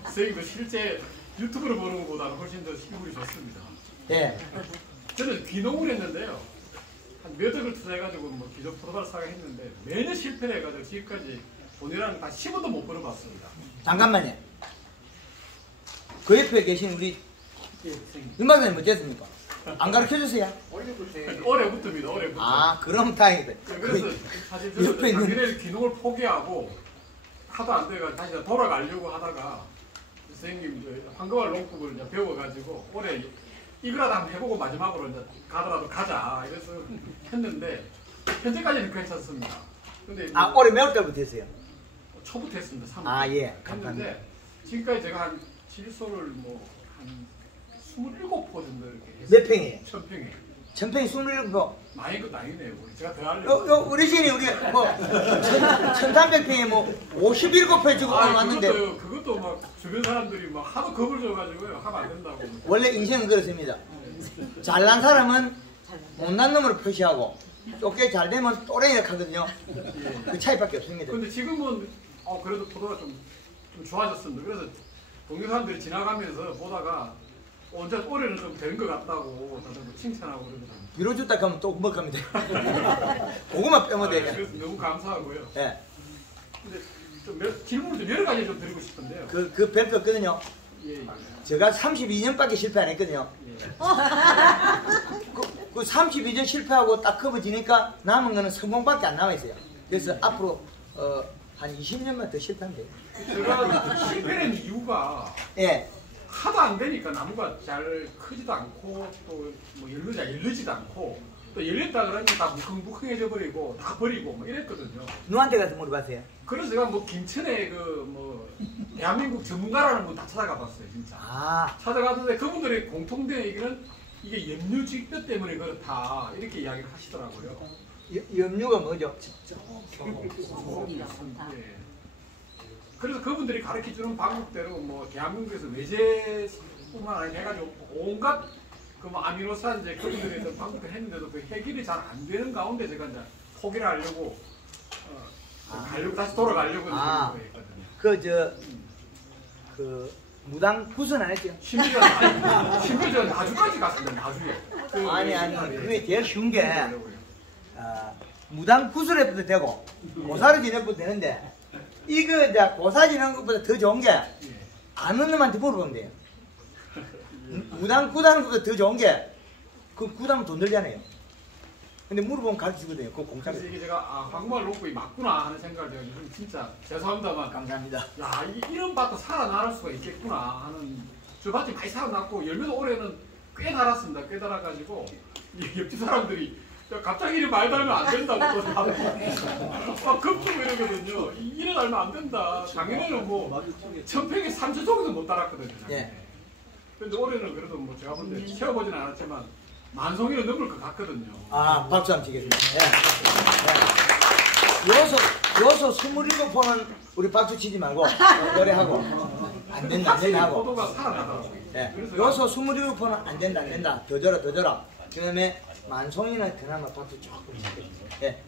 선생님도 실제 유튜브로 보는 것보다는 훨씬 더 실물이 좋습니다. 예. 저는 귀농을 했는데요. 한 몇 억을 투자해가지고 뭐 기존 포도밭을 사게 했는데 매년 실패를 해가지고 지금까지 돈이라는 다 10원도 못 벌어봤습니다. 잠깐만요. 그 옆에 계신 우리 예, 선생님. 윤 박사님 어땠습니까? 안 가르쳐 주세요. 올해부터입니다. 올해부터. 아, 그럼 다행이다. 그래서 사실 저는 옆에 있는 작년에 귀농을 포기하고 하도 안 돼가 다시 돌아가려고 하다가 선생님 황금알 농법을 이제 배워가지고 올해 이거라도 한번 해보고 마지막으로 이제 가더라도 가자 이래서 했는데 현재까지는 괜찮습니다. 근데 아, 올해 몇 달부터 했어요? 초부터 했습니다. 3월. 아, 예. 감사합니다. 했는데 지금까지 제가 한 질소를 뭐 한 27포 정도 이렇게 했어요. 몇 평이에요? 1000평에. 1000평이 27평. 많이 그 나이네요. 제가 더 하려고. 우리 신이 우리 뭐 1300평에 뭐 51평 주고 왔는데 그것도 막 주변 사람들이 막 하도 겁을 줘가지고요. 하면 안 된다고. 원래 인생은 그렇습니다. 잘난 사람은 못난 놈으로 표시하고 쫓게 잘 되면 또래이라 하거든요. 그 차이밖에 없습니다. 근데 지금은 그래도 포도가 좀 좋아졌습니다. 그래서 동네 사람들이 지나가면서 보다가 언제 올해는 좀 된 것 같다고 다들 뭐 칭찬하고 그러거든요. 비로 줬다 하면 또 먹합니다. 고구마 빼면 돼. 그래서 너무 감사하고요. 예. 근데 좀 질문을 좀 여러 가지 좀 드리고 싶은데요. 그 별표 거든요. 예. 제가 32년밖에 실패 안 했거든요. 예. 그 32년 실패하고 딱 커버지니까 남은 거는 성공밖에 안 남아있어요. 그래서 앞으로 한 20년만 더 실패하면 돼요. 제가 실패한 이유가 예. 하도 안 되니까 나무가 잘 크지도 않고 또 뭐 열리지도 않고 또 열렸다 그러면 다 무컹무컹해져 버리고 다 버리고 뭐 이랬거든요. 누구한테 가서 물어봤어요? 그래서 제가 뭐 김천에 그 뭐 대한민국 전문가라는 분 다 찾아가 봤어요 진짜. 아. 찾아갔는데 그분들의 공통된 얘기는 이게 염류직뼈 때문에 그렇다 이렇게 이야기를 하시더라고요. 염류가 뭐죠? 예. 그래서 그분들이 가르쳐주는 방법대로 뭐 대한민국에서 외제뿐만 아니라 해가지고 온갖 그 뭐 아미노산제 그분들이 어떤 방법을 했는데도 그 해결이 잘 안 되는 가운데 제가 이제 포기를 하려고 가려고 다시 돌아가려고 했거든요. 그 무당 구선 안 했죠? 심지어 나주까지 갔습니다. 나주에. 아니 그게 제일 쉬운 게 무당 구슬해도 되고 고사를 지내도 되는데 이거 이제 고사 지내는 것보다 더 좋은 게 아는 놈한테 물어보면 돼요. 무당 구다는 것보다 더 좋은 게 그 구다면 돈 들잖아요. 근데 물어보면 가르치거든요. 그거 공짜로. 그래서 이게 제가 황금알 농법이 맞구나 하는 생각을 제가 요즘 진짜 죄송합니다만 감사합니다. 야 이런 밭도 살아날 수가 있겠구나 하는 저 밭이 많이 살아났고 열매도 올해는 꽤 달았습니다. 꽤 달아가지고 옆집 사람들이 갑자기 이래 말 달면 안 된다고 또 막 겁주고 이러거든요. 이래 달면 안 된다. 작년에는 뭐 1000평에 3초 정도 못 달았거든요. 예. 근데 올해는 그래도 뭐 제가 볼 때 채워보진 않았지만 만송이는 넘을 것 같거든요. 아, 박수 한번 치겠습니다. 예. 요소 27번은 우리 박수 치지 말고 노래하고 안 된다 하고. 포도가 살아나더라고요. 예. 요소 27번은 안 된다. 더 줘라. 그 다음에 만송이는 그나마 박수 조금 치겠습니다. 예.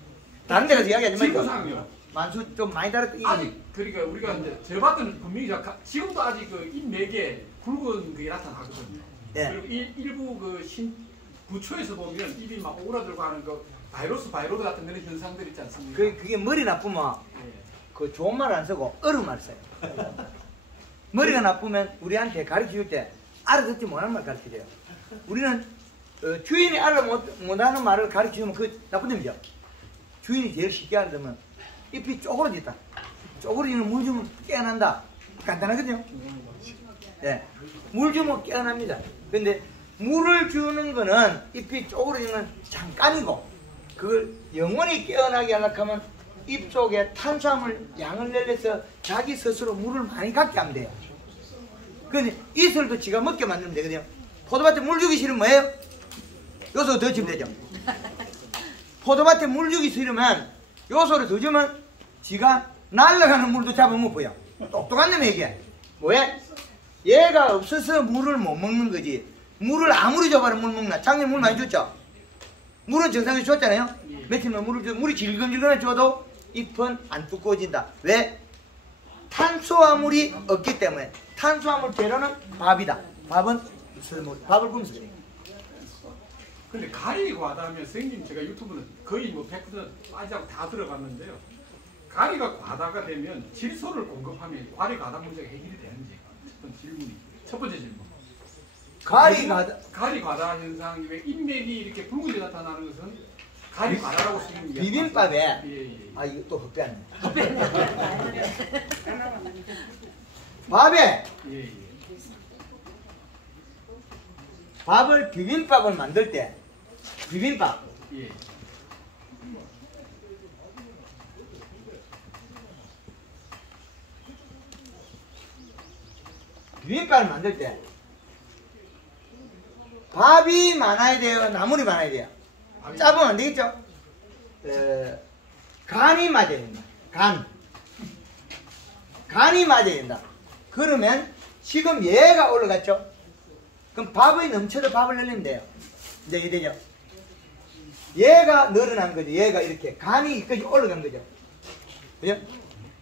다른 데 가서 이야기하지 말고. 지구상요. 만수 좀 많이 달았던 아직 그러니까 우리가 이제 제 밭은 분명히 지금도 아직 그 잎 4개 굵은 그게 나타나거든요. 예. 그리고 일부 그 부초에서 보면 잎이 막 오라들고 하는 그 바이러스 바이로드 같은 그런 현상들 있지 않습니까? 그게 머리 나쁘면 그 좋은 말 안 쓰고 어려운 말 써요. 머리가 나쁘면 우리한테 가르쳐줄 때 알아듣지 못하는 말 가르쳐줘요. 우리는 주인이 알아 못하는 말을 가르쳐주면 그 나쁜 놈이죠. 주인이 제일 쉽게 알아듣으면 잎이 쪼그러졌다. 쪼그러지는 물 주면 깨어난다. 간단하거든요. 네. 물 주면 깨어납니다. 근데 물을 주는 거는 잎이 쪼그러지는 건 잠깐이고 그걸 영원히 깨어나게 하려고 하면 잎 속에 탄수화물 양을 늘려서 자기 스스로 물을 많이 갖게 하면 돼요. 근데 이슬도 지가 먹게 만들면 되거든요. 포도밭에 물 주기 싫으면 뭐예요? 요소 더 주면 되죠. 포도밭에 물 주기 싫으면 요소를 더 주면 지가 날아가는 물도 잡아먹고요. 똑똑한 놈이 이게 뭐야? 얘가 없어서 물을 못 먹는 거지. 물을 아무리 줘봐라 물 먹나? 작년에 물 많이 줬죠? 물은 정상에 줬잖아요? 며칠만 물을 줘, 물이 질근질근해 줘도 잎은 안 두꺼워진다. 왜? 탄수화물이 없기 때문에. 탄수화물 재료는 밥이다. 밥은 술물, 밥을 굶어서 그래요. 근데 가리 과다하면 선생님 제가 유튜브는 거의 뭐 100% 빠지하고 다 들어갔는데요. 가리가 과다가 되면 질소를 공급하면 가리 과다 문제가 해결이 되는지 첫 번째 질문. 가리 과다 현상이 왜 인맥이 이렇게 붉은지 나타나는 것은 가리 과다라고 쓰는 게 비빔밥에 예. 아 이거 또 헛배하네. 밥에 예. 밥을 비빔밥을 만들 때 비빔밥 예. 비빔밥을 만들 때 밥이 많아야 돼요? 나물이 많아야 돼요? 짜보면 안 되겠죠? 간이 맞아야 된다. 간이 맞아야 된다. 그러면 지금 얘가 올라갔죠? 그럼 밥이 넘쳐도 밥을 늘리면 돼요. 이제 이게 되죠? 얘가 늘어난 거죠. 얘가 이렇게 간이 여기까지 올라간 거죠. 그죠?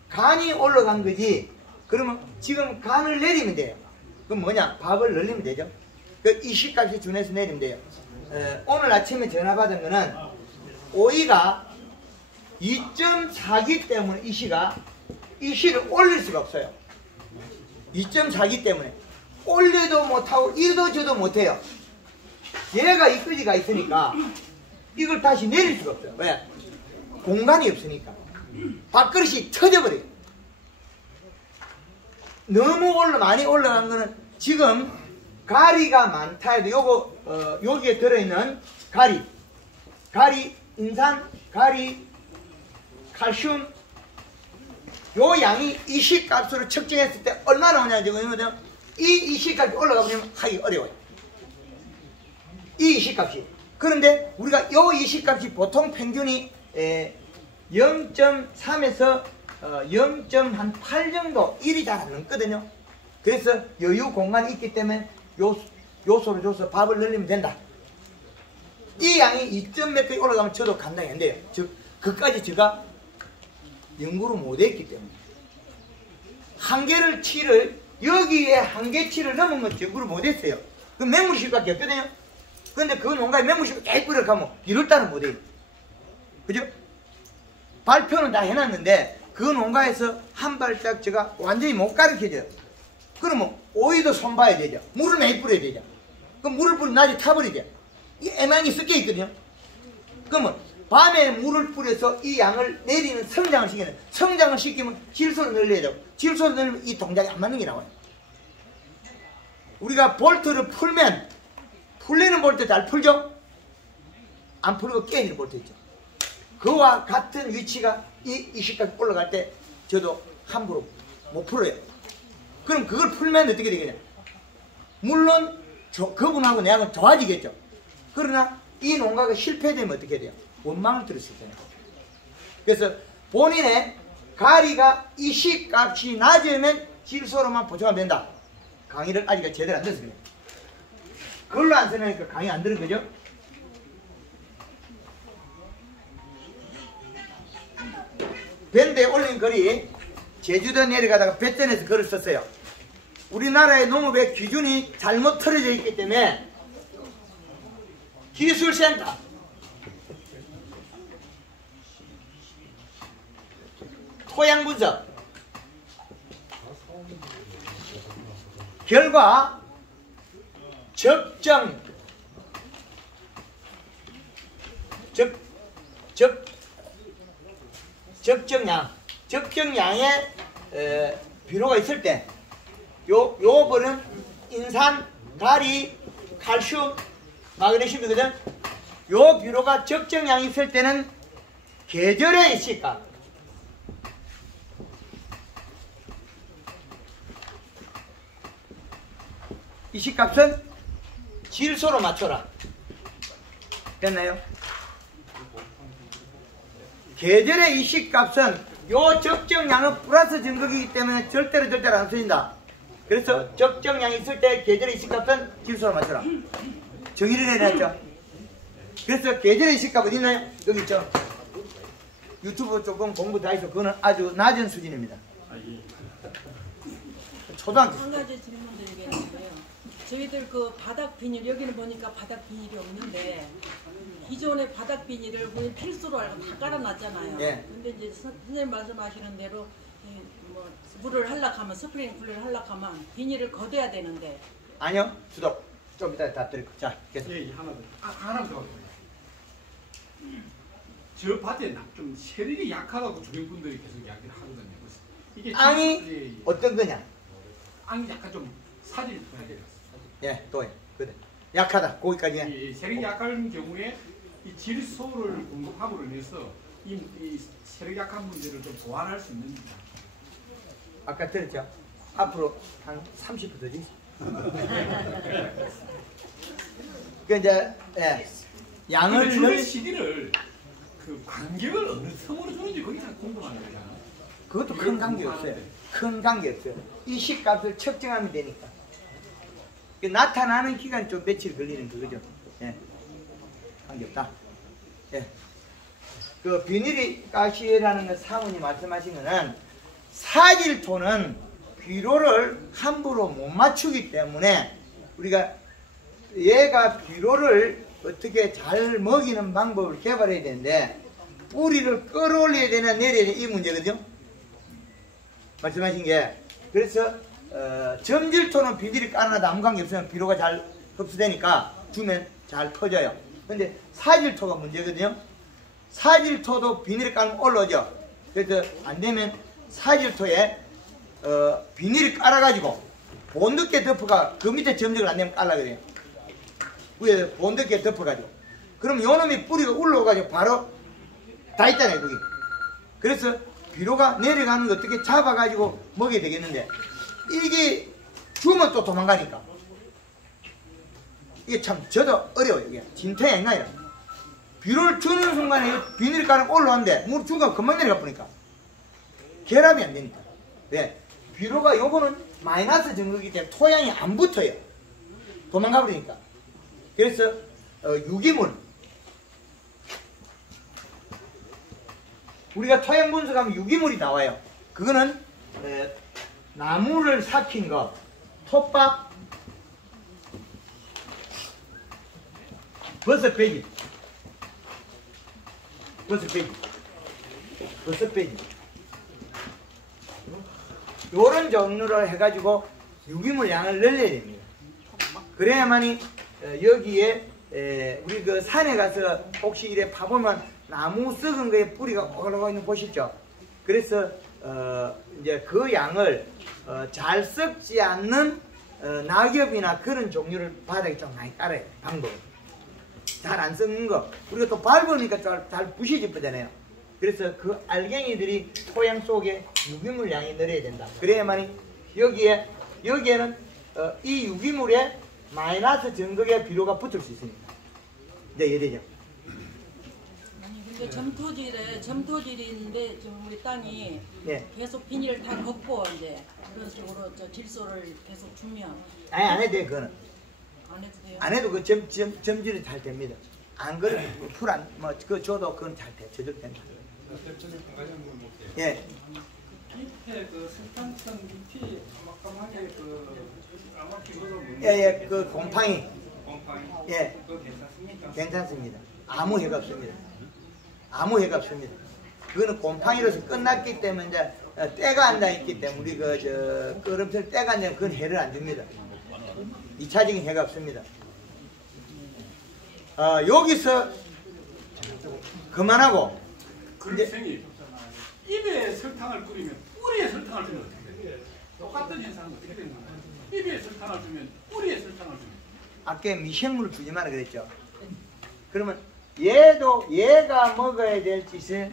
간이 올라간 거지. 그러면 지금 간을 내리면 돼요. 그럼 뭐냐? 밥을 늘리면 되죠. 그 이식값이 준해서 내리면 돼요. 오늘 아침에 전화 받은 거는 오이가 2.4기 때문에 이시를 올릴 수가 없어요. 2.4기 때문에 올려도 못하고 이도 저도 못해요. 얘가 이끌지가 있으니까 이걸 다시 내릴 수가 없어요. 왜? 공간이 없으니까. 밥그릇이 터져버려요. 너무 많이 올라간 거는 지금 가리가 많다 해도 요거 여기에 들어있는 가리, 인산, 가리, 칼슘 요 양이 이식값으로 측정했을 때 얼마나 오냐면 이 이식값이 올라가 버리면 하기 어려워요. 이 이식값이. 그런데 우리가 요 이식값이 보통 평균이 0.3에서 0.8 정도 1이 잘 안 넘거든요. 그래서 여유 공간이 있기 때문에 요소를 줘서 밥을 늘리면 된다. 이 양이 2점 몇 개까지 올라가면 저도 감당이 안 돼요. 즉 그까지 제가 연구를 못했기 때문에 한계치를 여기에 한계치를 넘은 건 연구를 못했어요. 그럼 맹물식밖에 없거든요. 그런데 그 농가에 맹물식을 계속 뿌려가면 이럴 따는 못해요. 그죠? 발표는 다 해놨는데 그 농가에서 한 발짝 제가 완전히 못 가르쳐줘요. 그러면 오이도 손봐야 되죠. 물을 많이 뿌려야 되죠. 그럼 물을 뿌리면 낮에 타버리죠. 이 애망이 섞여 있거든요. 그러면 밤에 물을 뿌려서 이 양을 내리는 성장을 시키는, 성장을 시키면 질소를 늘려야 돼요. 질소를 늘리면 이 동작이 안 맞는 게 나와요. 우리가 볼트를 풀면 풀리는 볼트 잘 풀죠? 안 풀리고 깨지는 볼트 있죠. 그와 같은 위치가 이 시까지 올라갈 때 저도 함부로 못 풀어요. 그럼 그걸 풀면 어떻게 되겠냐? 물론 그분하고 내하고는 좋아지겠죠. 그러나 이 농가가 실패되면 어떻게 돼요? 원망을 들을 수 있잖아요. 그래서 본인의 가리가 이식값이 낮으면 질소로만 보충하면 된다. 강의를 아직 제대로 안 들어서 그래요. 그걸로 안 쓰니까 강의 안 들은 거죠? 밴드에 올린 글이 제주도 내려가다가 배전에서 글을 썼어요. 우리나라의 농업의 기준이 잘못 틀어져 있기 때문에 기술센터 토양 분석 결과 적정량의 비료가 있을 때 요거는 인산, 가리, 칼슘, 마그네슘이거든. 요 비료가 적정량이 있을 때는 계절의 이식값 이식값은 질소로 맞춰라. 됐나요? 계절의 이식값은 요 적정량은 플러스 증거이기 때문에 절대로 안 쓰인다. 그래서 적정량이 있을 때 계절의 이식값은 질소로 맞춰라. 정의를 해놨죠. 그래서 계절의 이식값 어디 있나요? 여기 있죠. 유튜브 조금 공부 다 해서 그거는 아주 낮은 수준입니다. 초등학교. 한 가지 질문 드리겠는데요. 저희들 그 바닥 비닐, 여기는 보니까 바닥 비닐이 없는데 기존의 바닥 비닐을 우리 필수로 알고 다 깔아놨잖아요. 예. 근데 이제 선생님 말씀하시는 대로 뭐 물을 하려면 스프링클러를 하려면 비닐을 걷어야 되는데. 아니요. 수도 좀 이따 다 드릴 거예요. 자, 계속. 예, 하나 더. 하나 더. 저 밭에 좀 세력이 약하다고 주민분들이 계속 이야기를 하거든요. 이게 앙이 어떤 거냐? 앙이 약간 좀 사질 토양이에요. 예, 또해. 그래. 약하다. 거기까지 해. 이 세력이 약한 경우에 이 질소를 공급함으로 인해서 이 세력이 약한 문제를 좀 보완할 수 있는. 아까 들었죠? 앞으로 한 30분 더 주세요. 그 이제 예. 양을 주는 시기를 그 간격을 어느 틈으로 주는지 그게 참 궁금한 거잖아. 그것도 큰 관계 없어요. 큰 관계 없어요. 이 식값을 측정하면 되니까. 나타나는 기간이 좀 며칠 걸리는 거죠. 예. 관계 없다. 예. 그 비닐이 가시라는 건 사모님 말씀하신 거는 사질토는 비료를 함부로 못 맞추기 때문에 우리가 얘가 비료를 어떻게 잘 먹이는 방법을 개발해야 되는데 뿌리를 끌어올려야 되나 내려야 되나 이 문제거든요. 말씀하신 게 그래서 점질토는 비닐이 깔아놔도 아무 관계 없으면 비료가 잘 흡수되니까 주면 잘 퍼져요. 근데 사질토가 문제거든요. 사질토도 비닐이 깔면 올라오죠. 그래서 안 되면 사질토에 비닐이 깔아가지고 본드게 덮어가 그 밑에 점적을 안 되면 깔라 그래요. 위에 본드게 덮어가지고 그럼 요놈이 뿌리가 올라오가지고 바로 다 있잖아요 거기. 그래서 비료가 내려가는 거 어떻게 잡아가지고 먹여야 되겠는데 이게 주면 또 도망가니까 이게 참 저도 어려워요. 이게 진퇴 앵가요. 비료를 주는 순간에 비닐이 깔아 올라오는데 물 중간 금방 내려가 보니까 결합이 안 되니까. 왜? 비료가 요거는 마이너스 정도이기 때문에 토양이 안 붙어요. 도망가 버리니까. 그래서 유기물 우리가 토양 분석하면 유기물이 나와요. 그거는 나무를 삭힌 거, 톱밥, 버섯 빼기, 요런 종류를 해가지고 유기물 양을 늘려야 됩니다. 그래야만이 여기에 우리 그 산에 가서 혹시 이래 파보면 나무 썩은 거에 뿌리가 올라가 있는 거 보시죠. 그래서 이제 그 양을 잘 썩지 않는 낙엽이나 그런 종류를 바닥에 좀 많이 깔아야 돼. 방법은 잘 안 썩는 거 우리가 또 밟으니까 잘 부시집어잖아요. 그래서 그 알갱이들이 토양 속에 유기물 양이 늘어야 된다. 그래야만이 여기에는 이 유기물에 마이너스 정극의 비료가 붙을 수 있습니다. 이제 이래죠. 아니 근데 점토질인데 지금 우리 땅이 네. 계속 비닐을 다 걷고 이제 그런 식으로 저 질소를 계속 주면 아니 안 해도 돼 그거는. 안 해도 돼요? 안 해도 그 점질이 잘 됩니다. 안 그러면 풀안 그 줘도 그건 잘 돼. 저절 된다. 대표님 한 가지 한번 볼게요. 예. 밑에 그 설탕성 밑이 까맣게 그 까맣게 묻어보는 예, 그 곰팡이. 예. 그거 괜찮습니까? 괜찮습니다. 아무 해가 없습니다. 아무 해가 없습니다. 그거는 곰팡이로서 끝났기 때문에 이제 때가 안 나 있기 때문에 우리 그 끄름틀 때가 안 되면 그건 해를 안 줍니다. 2차적인 해가 없습니다. 여기서 그만하고 그런데 선생님 입에 설탕을 뿌리면 뿌리에 설탕을 주면 어떻게 돼요? 똑같은 현상은 어떻게 되는 거예요? 입에 설탕을 주면 뿌리에 설탕을 주면 아까 미생물을 주지 마라 그랬죠. 그러면 얘가 먹어야 될 짓을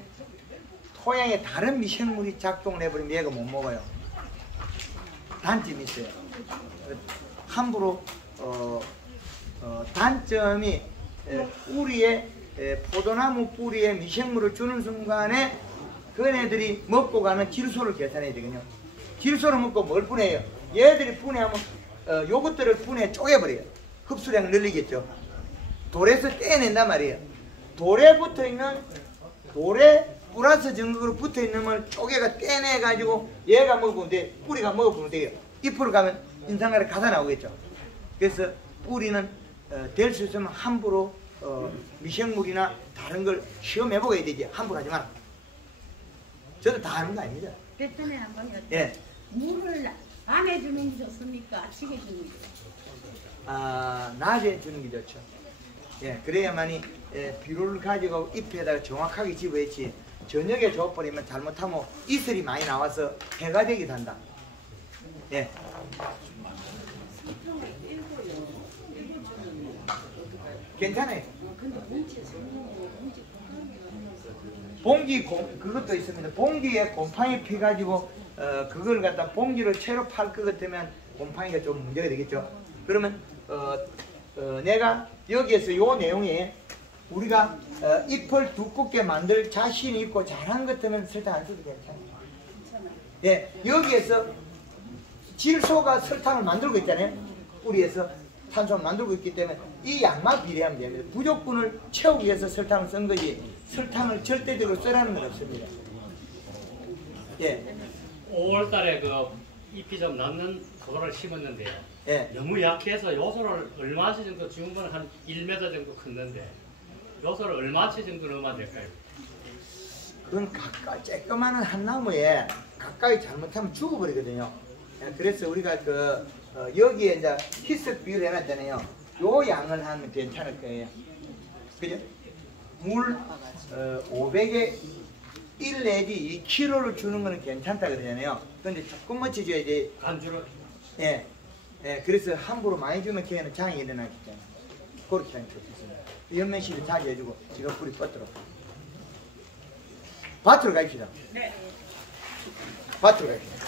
토양에 다른 미생물이 작동을 해버리면 얘가 못 먹어요. 단점이 있어요. 함부로 단점이 뿌리에 포도나무 뿌리에 미생물을 주는 순간에 그네들이 먹고 가는 질소를 계산해야 되거든요. 질소를 먹고 뭘 분해해요? 얘들이 분해하면 요것들을 분해 쪼개버려요. 흡수량을 늘리겠죠. 돌에서 떼낸단 말이에요. 돌에 붙어있는 돌에 플러스 전극으로 붙어있는 걸 쪼개가 떼내가지고 얘가 먹으면 돼. 뿌리가 먹으면 돼요. 잎으로 가면 인상가에 가사 나오겠죠. 그래서 뿌리는 될 수 있으면 함부로 미생물이나 다른 걸 시험해보게 되지. 함부로 하지 마라. 저도 다 하는 거 아닙니다. 배터리 한번 여쭤. 예. 물을 밤에 주는 게 좋습니까? 아침에 주는 게 좋습니까? 낮에 주는 게 좋죠. 예, 그래야만이 비료를 가지고 잎에다가 정확하게 집어야지. 저녁에 줘버리면 잘못하면 이슬이 많이 나와서 해가 되기도 한다. 예. 괜찮아요. 봉지 그것도 있습니다. 봉지에 곰팡이 피가지고 그걸 갖다 봉지를 채로 팔 것 같으면 곰팡이가 좀 문제가 되겠죠. 그러면 내가 여기에서 요 내용에 우리가 잎을 두껍게 만들 자신이 있고 잘한 것 같으면 설탕 안 써도 괜찮아요. 예, 여기에서 질소가 설탕을 만들고 있잖아요. 뿌리에서 탄소를 만들고 있기 때문에 이 양만 비례하면 됩니다. 부족분을 채우기 위해서 설탕을 쓴 거지 설탕을 절대적으로 쓰라는 건 없습니다. 예. 5월달에 그 잎이 좀 남는 소라를 심었는데요. 예. 너무 약해서 요소를 얼마치 정도 지금은 한 1m 정도 컸는데 요소를 얼마치 정도 넣으면 될까요? 그건 가까이 쬐끄마한 한 나무에 가까이 잘못하면 죽어버리거든요. 예, 그래서 우리가 여기에 이제 희석 비율 해놨잖아요. 요 양을 하면 괜찮을 거예요. 그죠? 물 500에 1 내지 2kg를 주는 거는 괜찮다 그러잖아요. 근데 조금만 줘야 돼. 간주를? 예. 예, 그래서 함부로 많이 주면 걔는 장이 일어나기 때문에 그렇게 하는 게 좋겠습니다. 연면실을 자주 해주고 지금 뿌리 뻗도록. 밭으로 가십시다. 네. 밭으로 가십시다.